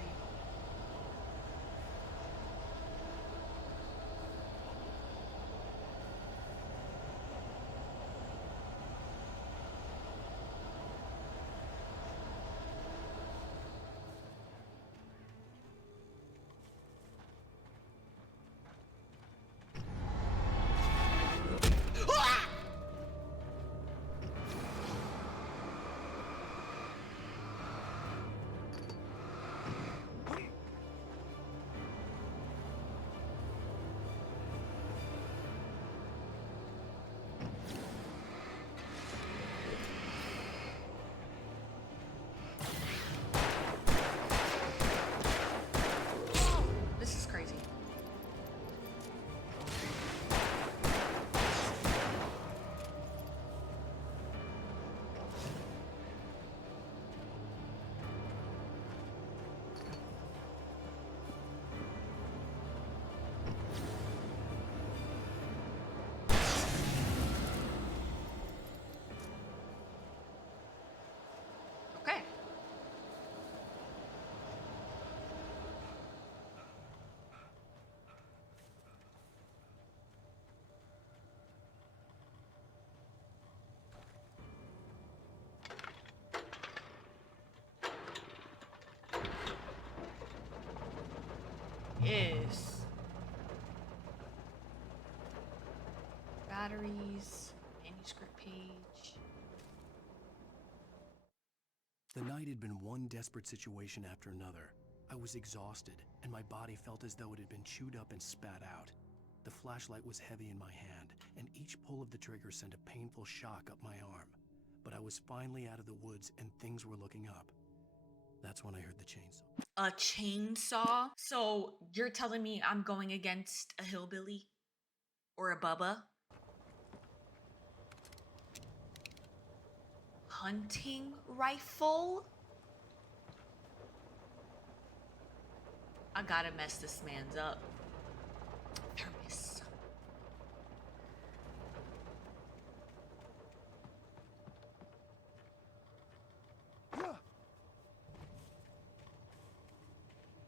is batteries, manuscript page. The night had been one desperate situation after another. I was exhausted, and my body felt as though it had been chewed up and spat out. The flashlight was heavy in my hand, and each pull of the trigger sent a painful shock up my arm. But I was finally out of the woods, and things were looking up. That's when I heard the chainsaw. A chainsaw? So you're telling me I'm going against a hillbilly? Or a bubba? Hunting rifle? I gotta mess this man's up. Thermos.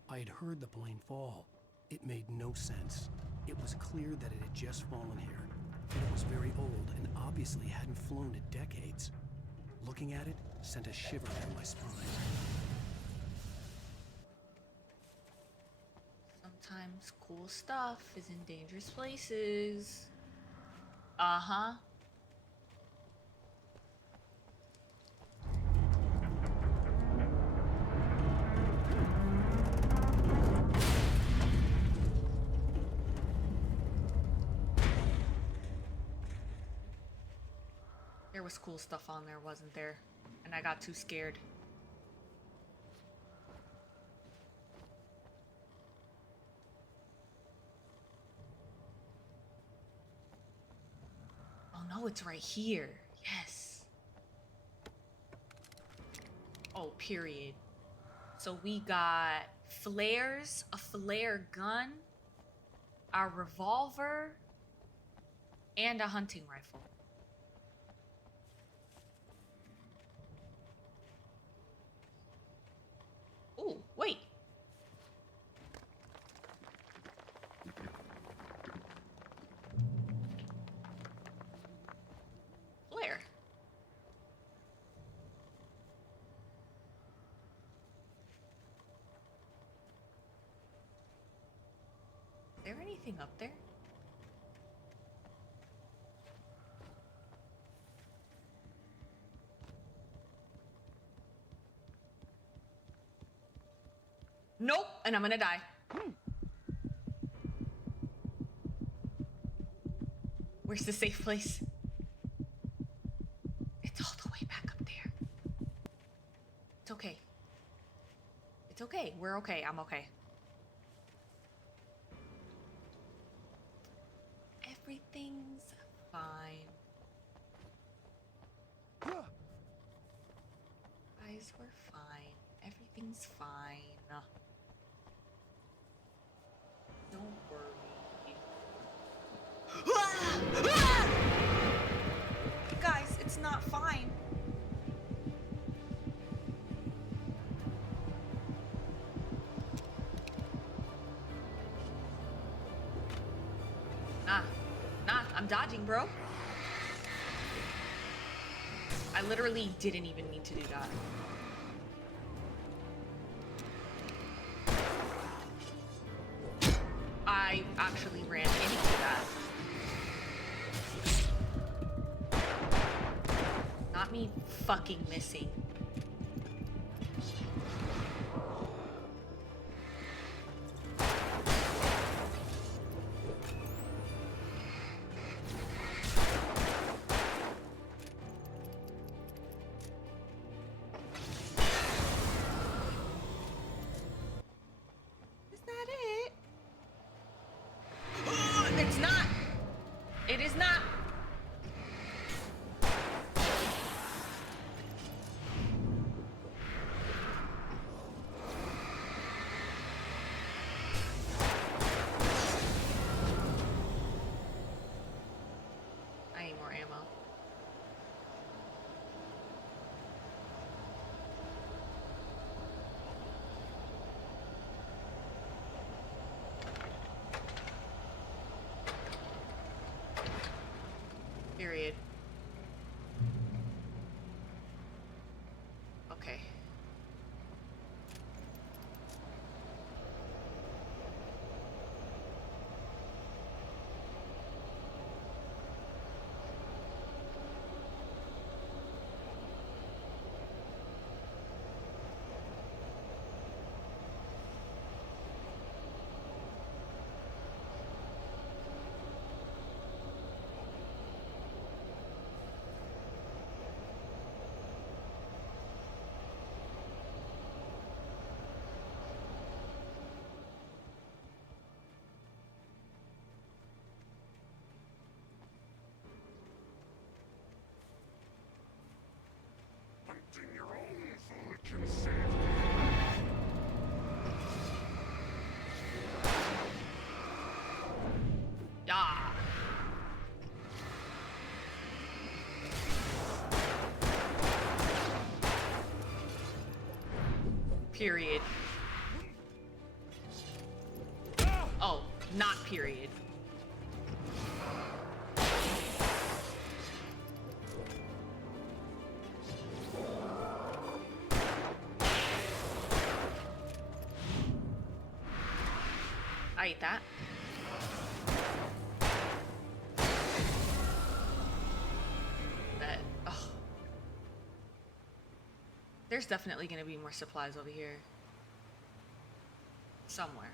I had heard the plane fall. It made no sense. It was clear that it had just fallen here, and it was very old and obviously hadn't flown in decades. Looking at it sent a shiver down my spine. Sometimes cool stuff is in dangerous places. Uh-huh. There was cool stuff on there, wasn't there? And I got too scared. Oh no, it's right here. Yes. Oh, period. So we got flares, a flare gun, a revolver, and a hunting rifle. Oh, wait. Flare. Is there anything up there? Nope, and I'm gonna die. Where's the safe place? It's all the way back up there. It's okay. It's okay. We're okay. I'm okay. Everything's fine. Guys, we're fine. Everything's fine. Don't worry. Guys, it's not fine. Nah, I'm dodging, bro. I literally didn't even need to do that. I actually ran into that. Not me fucking missing. Is that it? It's not. It is not. Period. Oh, not period. I ate that. Bet. Oh. There's definitely gonna be more supplies over here. Somewhere.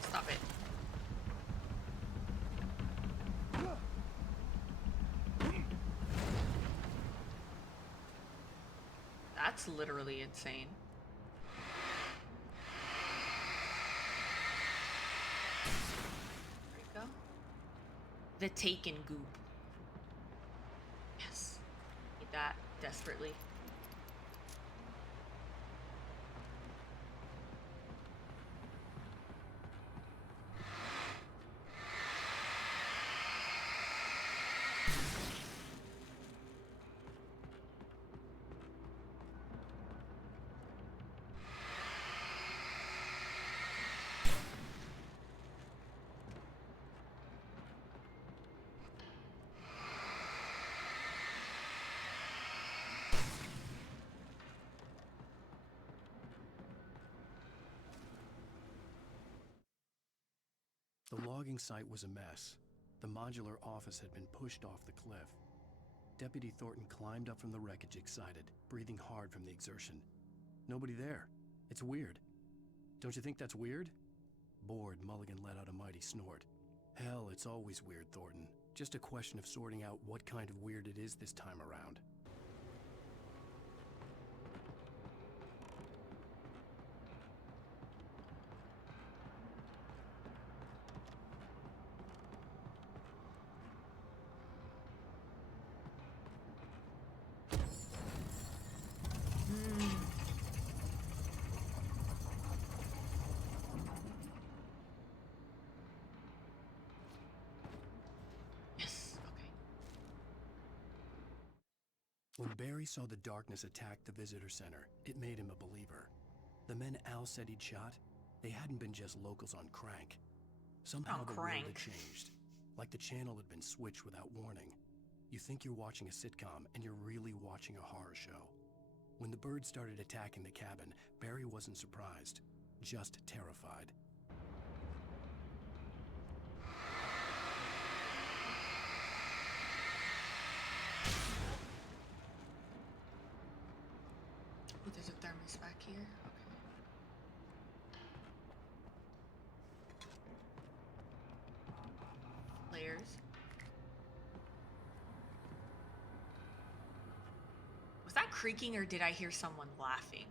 Stop it. That's literally insane. There you go. The Taken goop. Yes. Need that desperately. The logging site was a mess. The modular office had been pushed off the cliff. Deputy Thornton climbed up from the wreckage excited, breathing hard from the exertion. Nobody there. It's weird. Don't you think that's weird? Bored, Mulligan let out a mighty snort. Hell, it's always weird, Thornton. Just a question of sorting out what kind of weird it is this time around. When Barry saw the darkness attack the visitor center, it made him a believer. The men Al said he'd shot, they hadn't been just locals on crank. Somehow the world had changed, like the channel had been switched without warning. You think you're watching a sitcom, and you're really watching a horror show. When the birds started attacking the cabin, Barry wasn't surprised, just terrified. Oh, there's a thermos back here. Okay. Layers. Was that creaking or did I hear someone laughing?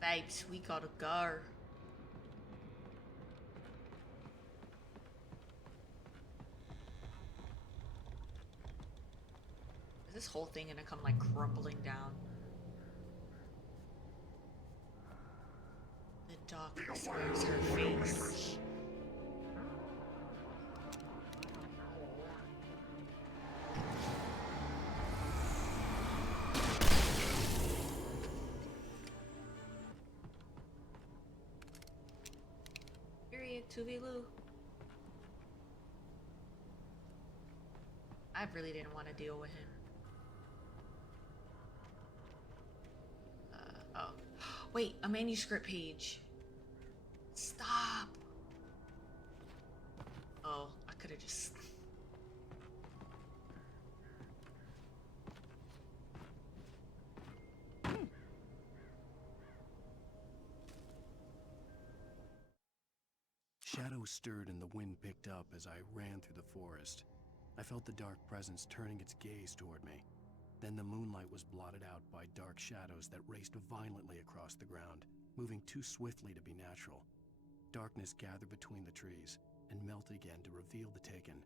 Babes, we gotta go. Is this whole thing gonna come like crumbling down? The darkness wears her face. Period, Tubilu. I really didn't want to deal with him. Oh. Wait, a manuscript page. Stop. Oh, I could have just... Shadows stirred and the wind picked up as I ran through the forest. I felt the dark presence turning its gaze toward me. Then the moonlight was blotted out by dark shadows that raced violently across the ground, moving too swiftly to be natural. Darkness gathered between the trees and melted again to reveal the Taken.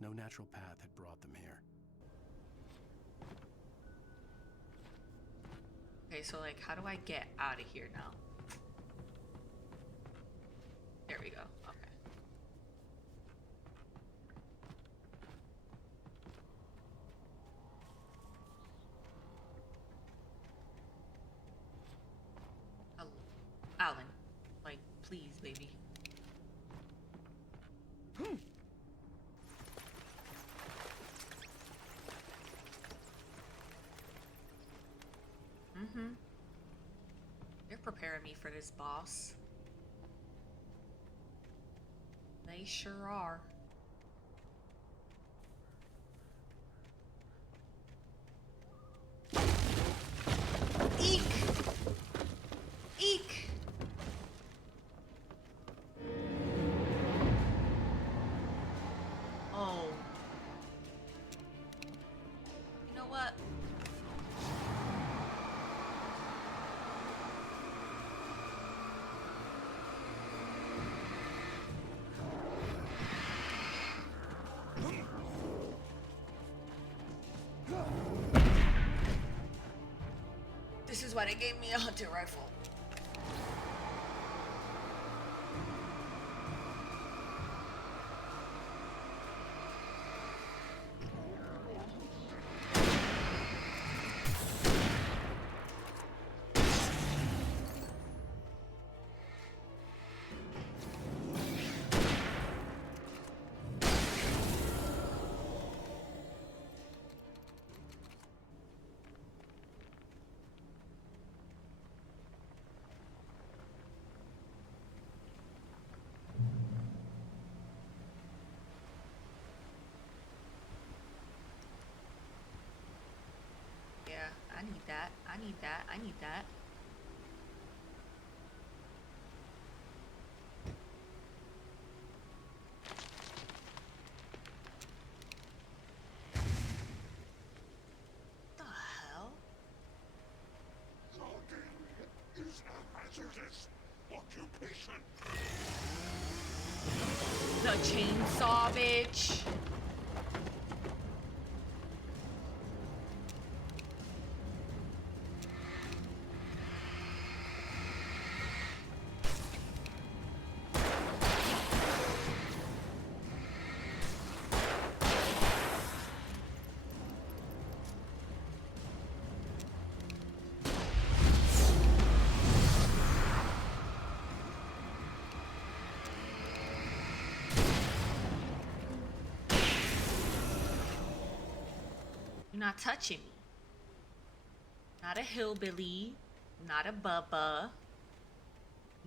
No natural path had brought them here. Okay, so like, how do I get out of here now? There we go. Okay. Alan, like, please, baby. They're preparing me for this boss. They sure are. Eek! Eek! Oh. You know what? This is why they gave me a hunting rifle. I need that. I need that. I need that. What the hell? Logging is a hazardous occupation. The chainsaw, bitch. You're not touching me. Not a hillbilly. Not a bubba.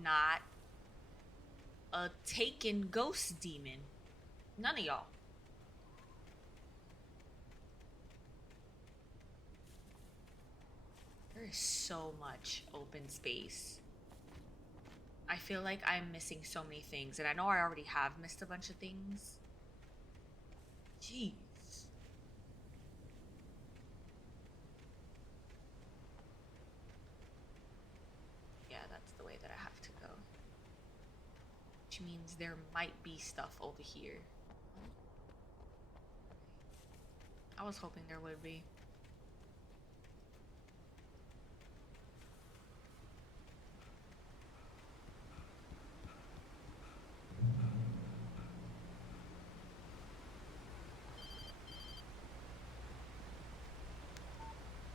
Not a taken ghost demon. None of y'all. There is so much open space. I feel like I'm missing so many things, and I know I already have missed a bunch of things. Jeez. Yeah, that's the way that I have to go. Which means there might be stuff over here. I was hoping there would be.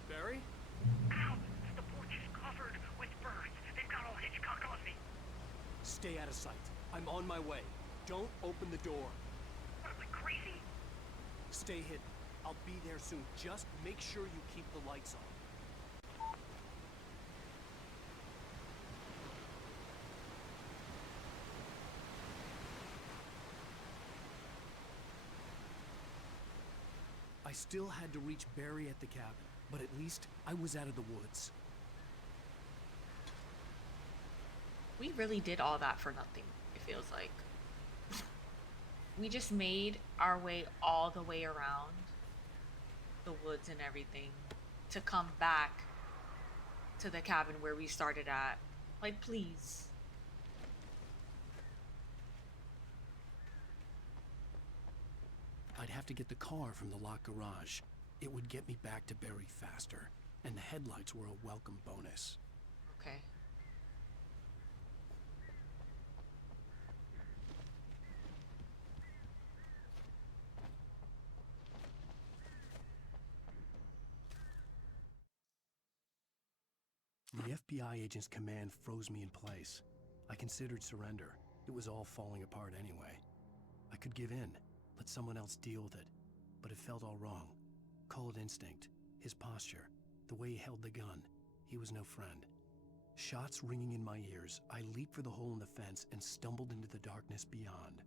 Barry? Ow! The porch is covered with birds. They've got all Hitchcock on me. Stay out of sight. I'm on my way. Don't open the door. What am I, crazy? Stay hidden. I'll be there soon. Just make sure you keep the lights on. I still had to reach Barry at the cabin, but at least I was out of the woods. We really did all that for nothing, if feels like. We just made our way all the way around the woods and everything to come back to the cabin where we started at. Like, please. I'd have to get the car from the locked garage. It would get me back to Barry faster, and the headlights were a welcome bonus. Okay. The FBI agent's command froze me in place. I considered surrender. It was all falling apart anyway. I could give in, let someone else deal with it. But it felt all wrong. Call it instinct, his posture, the way he held the gun. He was no friend. Shots ringing in my ears, I leaped for the hole in the fence and stumbled into the darkness beyond.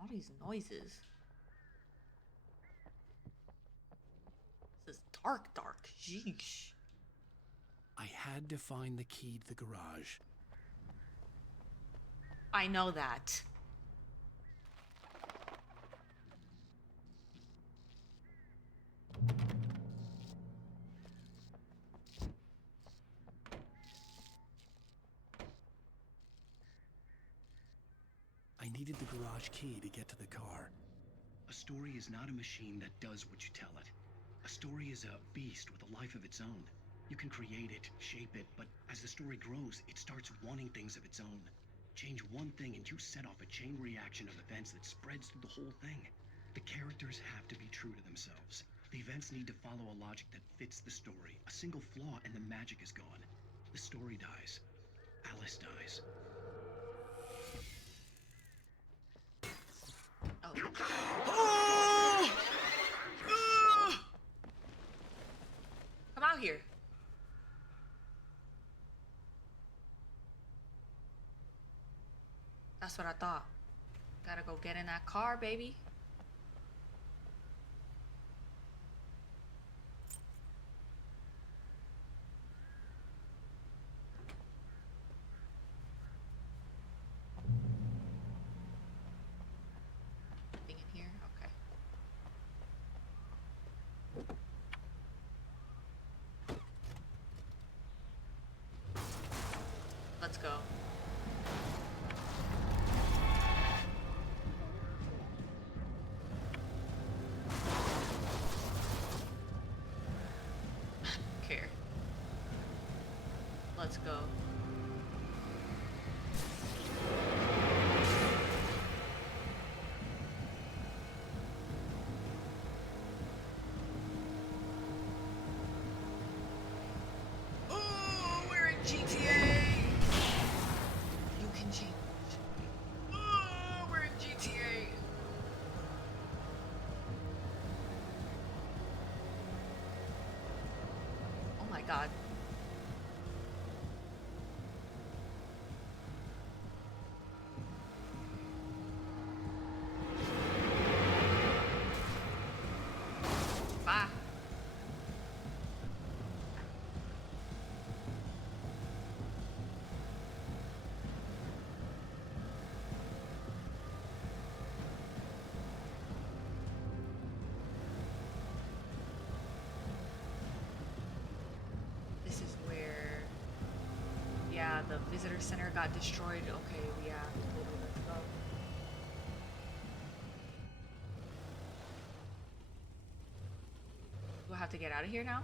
All these noises. This is dark. Sheesh. I had to find the key to the garage. I know that. I needed the garage key to get to the car. A story is not a machine that does what you tell it. A story is a beast with a life of its own. You can create it, shape it, but as the story grows, it starts wanting things of its own. Change one thing and you set off a chain reaction of events that spreads through the whole thing. The characters have to be true to themselves. The events need to follow a logic that fits the story. A single flaw and the magic is gone. The story dies. Alice dies. Come out here. That's what I thought. Gotta go get in that car, baby. Nothing in here? Okay. Let's go. Care. Let's go. Oh, we're in GTA. You can change. Oh, we're in GTA. Oh my god. Bye. This is where, yeah, the visitor center got destroyed. Okay, yeah, totally, let's go. Do I have to get out of here now?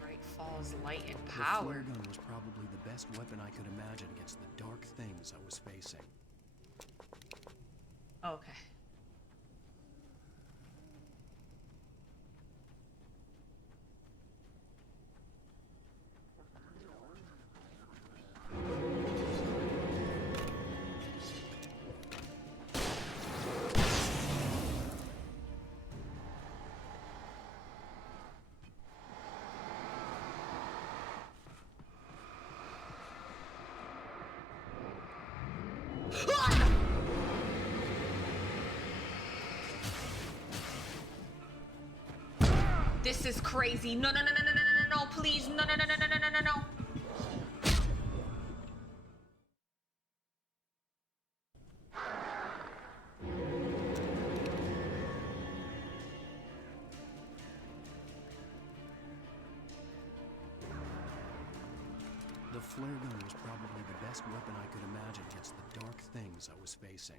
Bright Falls light and The power. flare gun was probably the best weapon I could imagine against the dark things I was facing. Okay. This is crazy. No, no, no, no, no, no, no, no, please. No, no, no, no, no, no, no, no, no. The flare gun was probably the best weapon I could imagine against the dark things I was facing.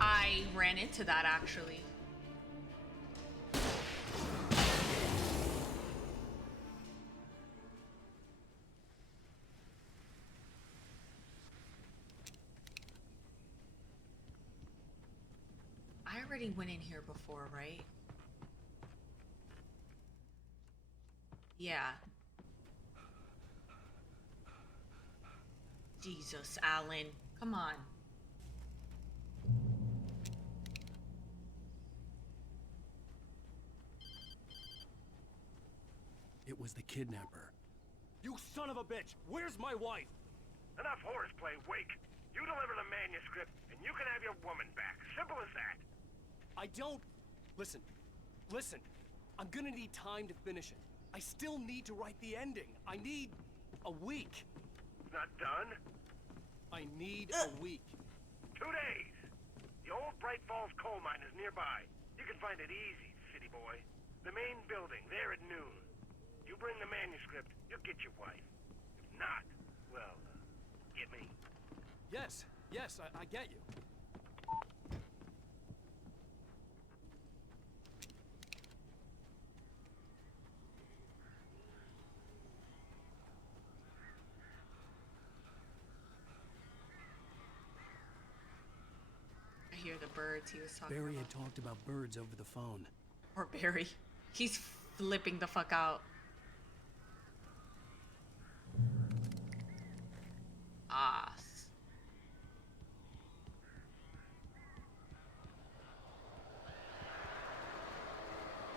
I ran into that actually. I already went in here before, right? Yeah. Jesus, Alan. Come on. It was the kidnapper. You son of a bitch! Where's my wife? Enough horseplay, Wake. You deliver the manuscript, and you can have your woman back. Simple as that. I don't... Listen. Listen. I'm gonna need time to finish it. I still need to write the ending. I need... a week. Not done? I need a week. 2 days. The old Bright Falls coal mine is nearby. You can find it easy, city boy. The main building, there at noon. You bring the manuscript, you'll get your wife. If not, well, get me. Yes, yes, I get you. I hear the birds he was talking Barry about. had talked about birds over the phone. Or Barry. He's flipping the fuck out. Ah.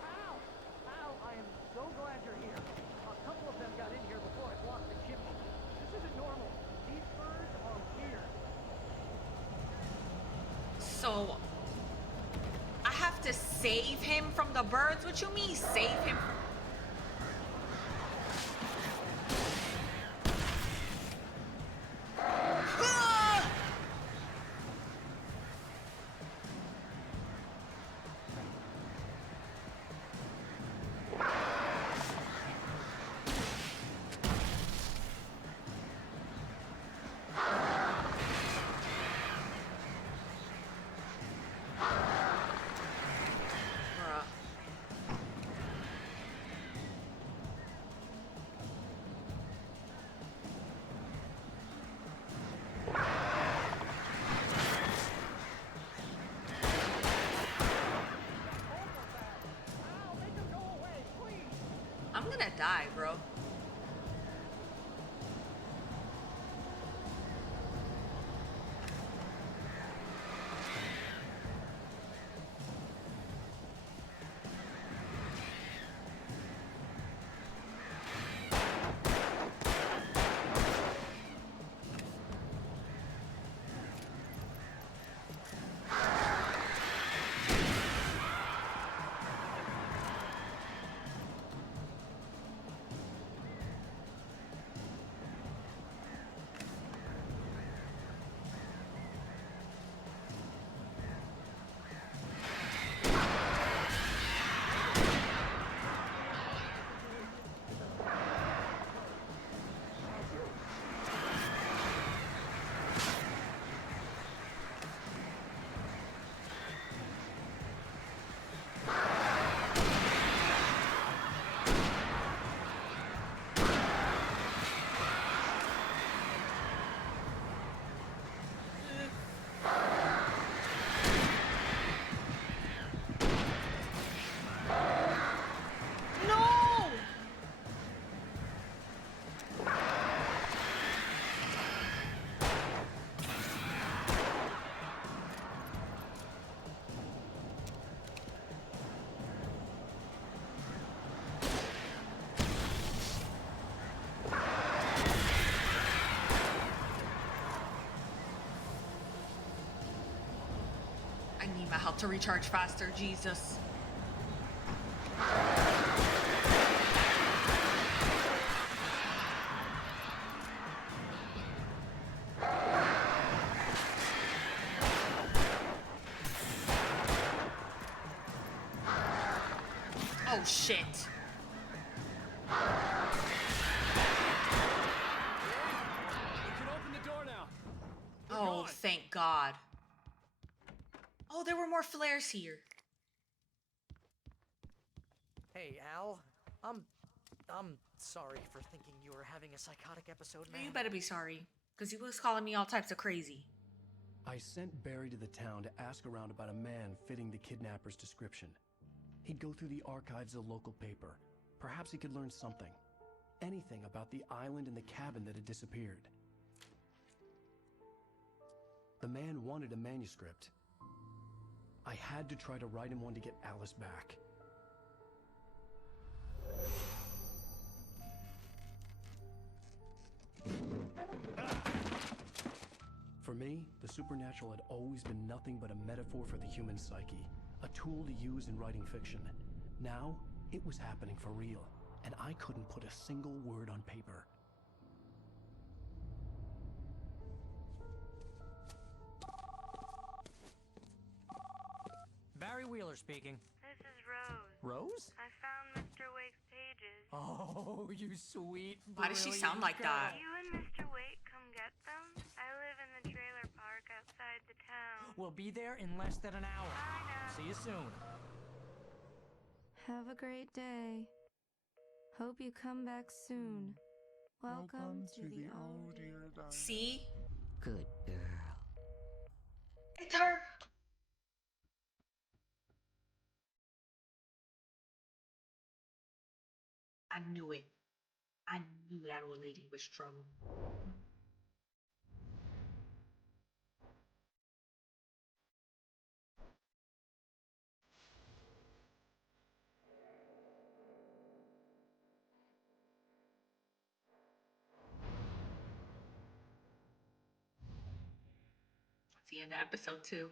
Al! Al, I am so glad you're here. A couple of them got in here before I blocked the chimney. This isn't normal. These birds are weird. So I have to save him from the birds? What you mean save him from... I'm gonna die, bro. That helped to recharge faster, Jesus. Oh shit. You can open the door now. Oh, thank God. Oh, there were more flares here. Hey, Al. I'm sorry for thinking you were having a psychotic episode, man. You better be sorry, because he was calling me all types of crazy. I sent Barry to the town to ask around about a man fitting the kidnapper's description. He'd go through the archives of the local paper. Perhaps he could learn something. Anything about the island and the cabin that had disappeared. The man wanted a manuscript. I had to try to write him one to get Alice back. For me, the supernatural had always been nothing but a metaphor for the human psyche, a tool to use in writing fiction. Now, it was happening for real, and I couldn't put a single word on paper. Barry Wheeler speaking. This is Rose. Rose? I found Mr. Wake's pages. Oh, you sweet. Why does she sound like that? You and Mr. Wake come get them? I live in the trailer park outside the town. We'll be there in less than an hour. Bye now. See you soon. Have a great day. Hope you come back soon. Welcome to the old dear diary. See? Good girl. It's her. I knew it. I knew that old lady was trouble. That's the end of episode 2.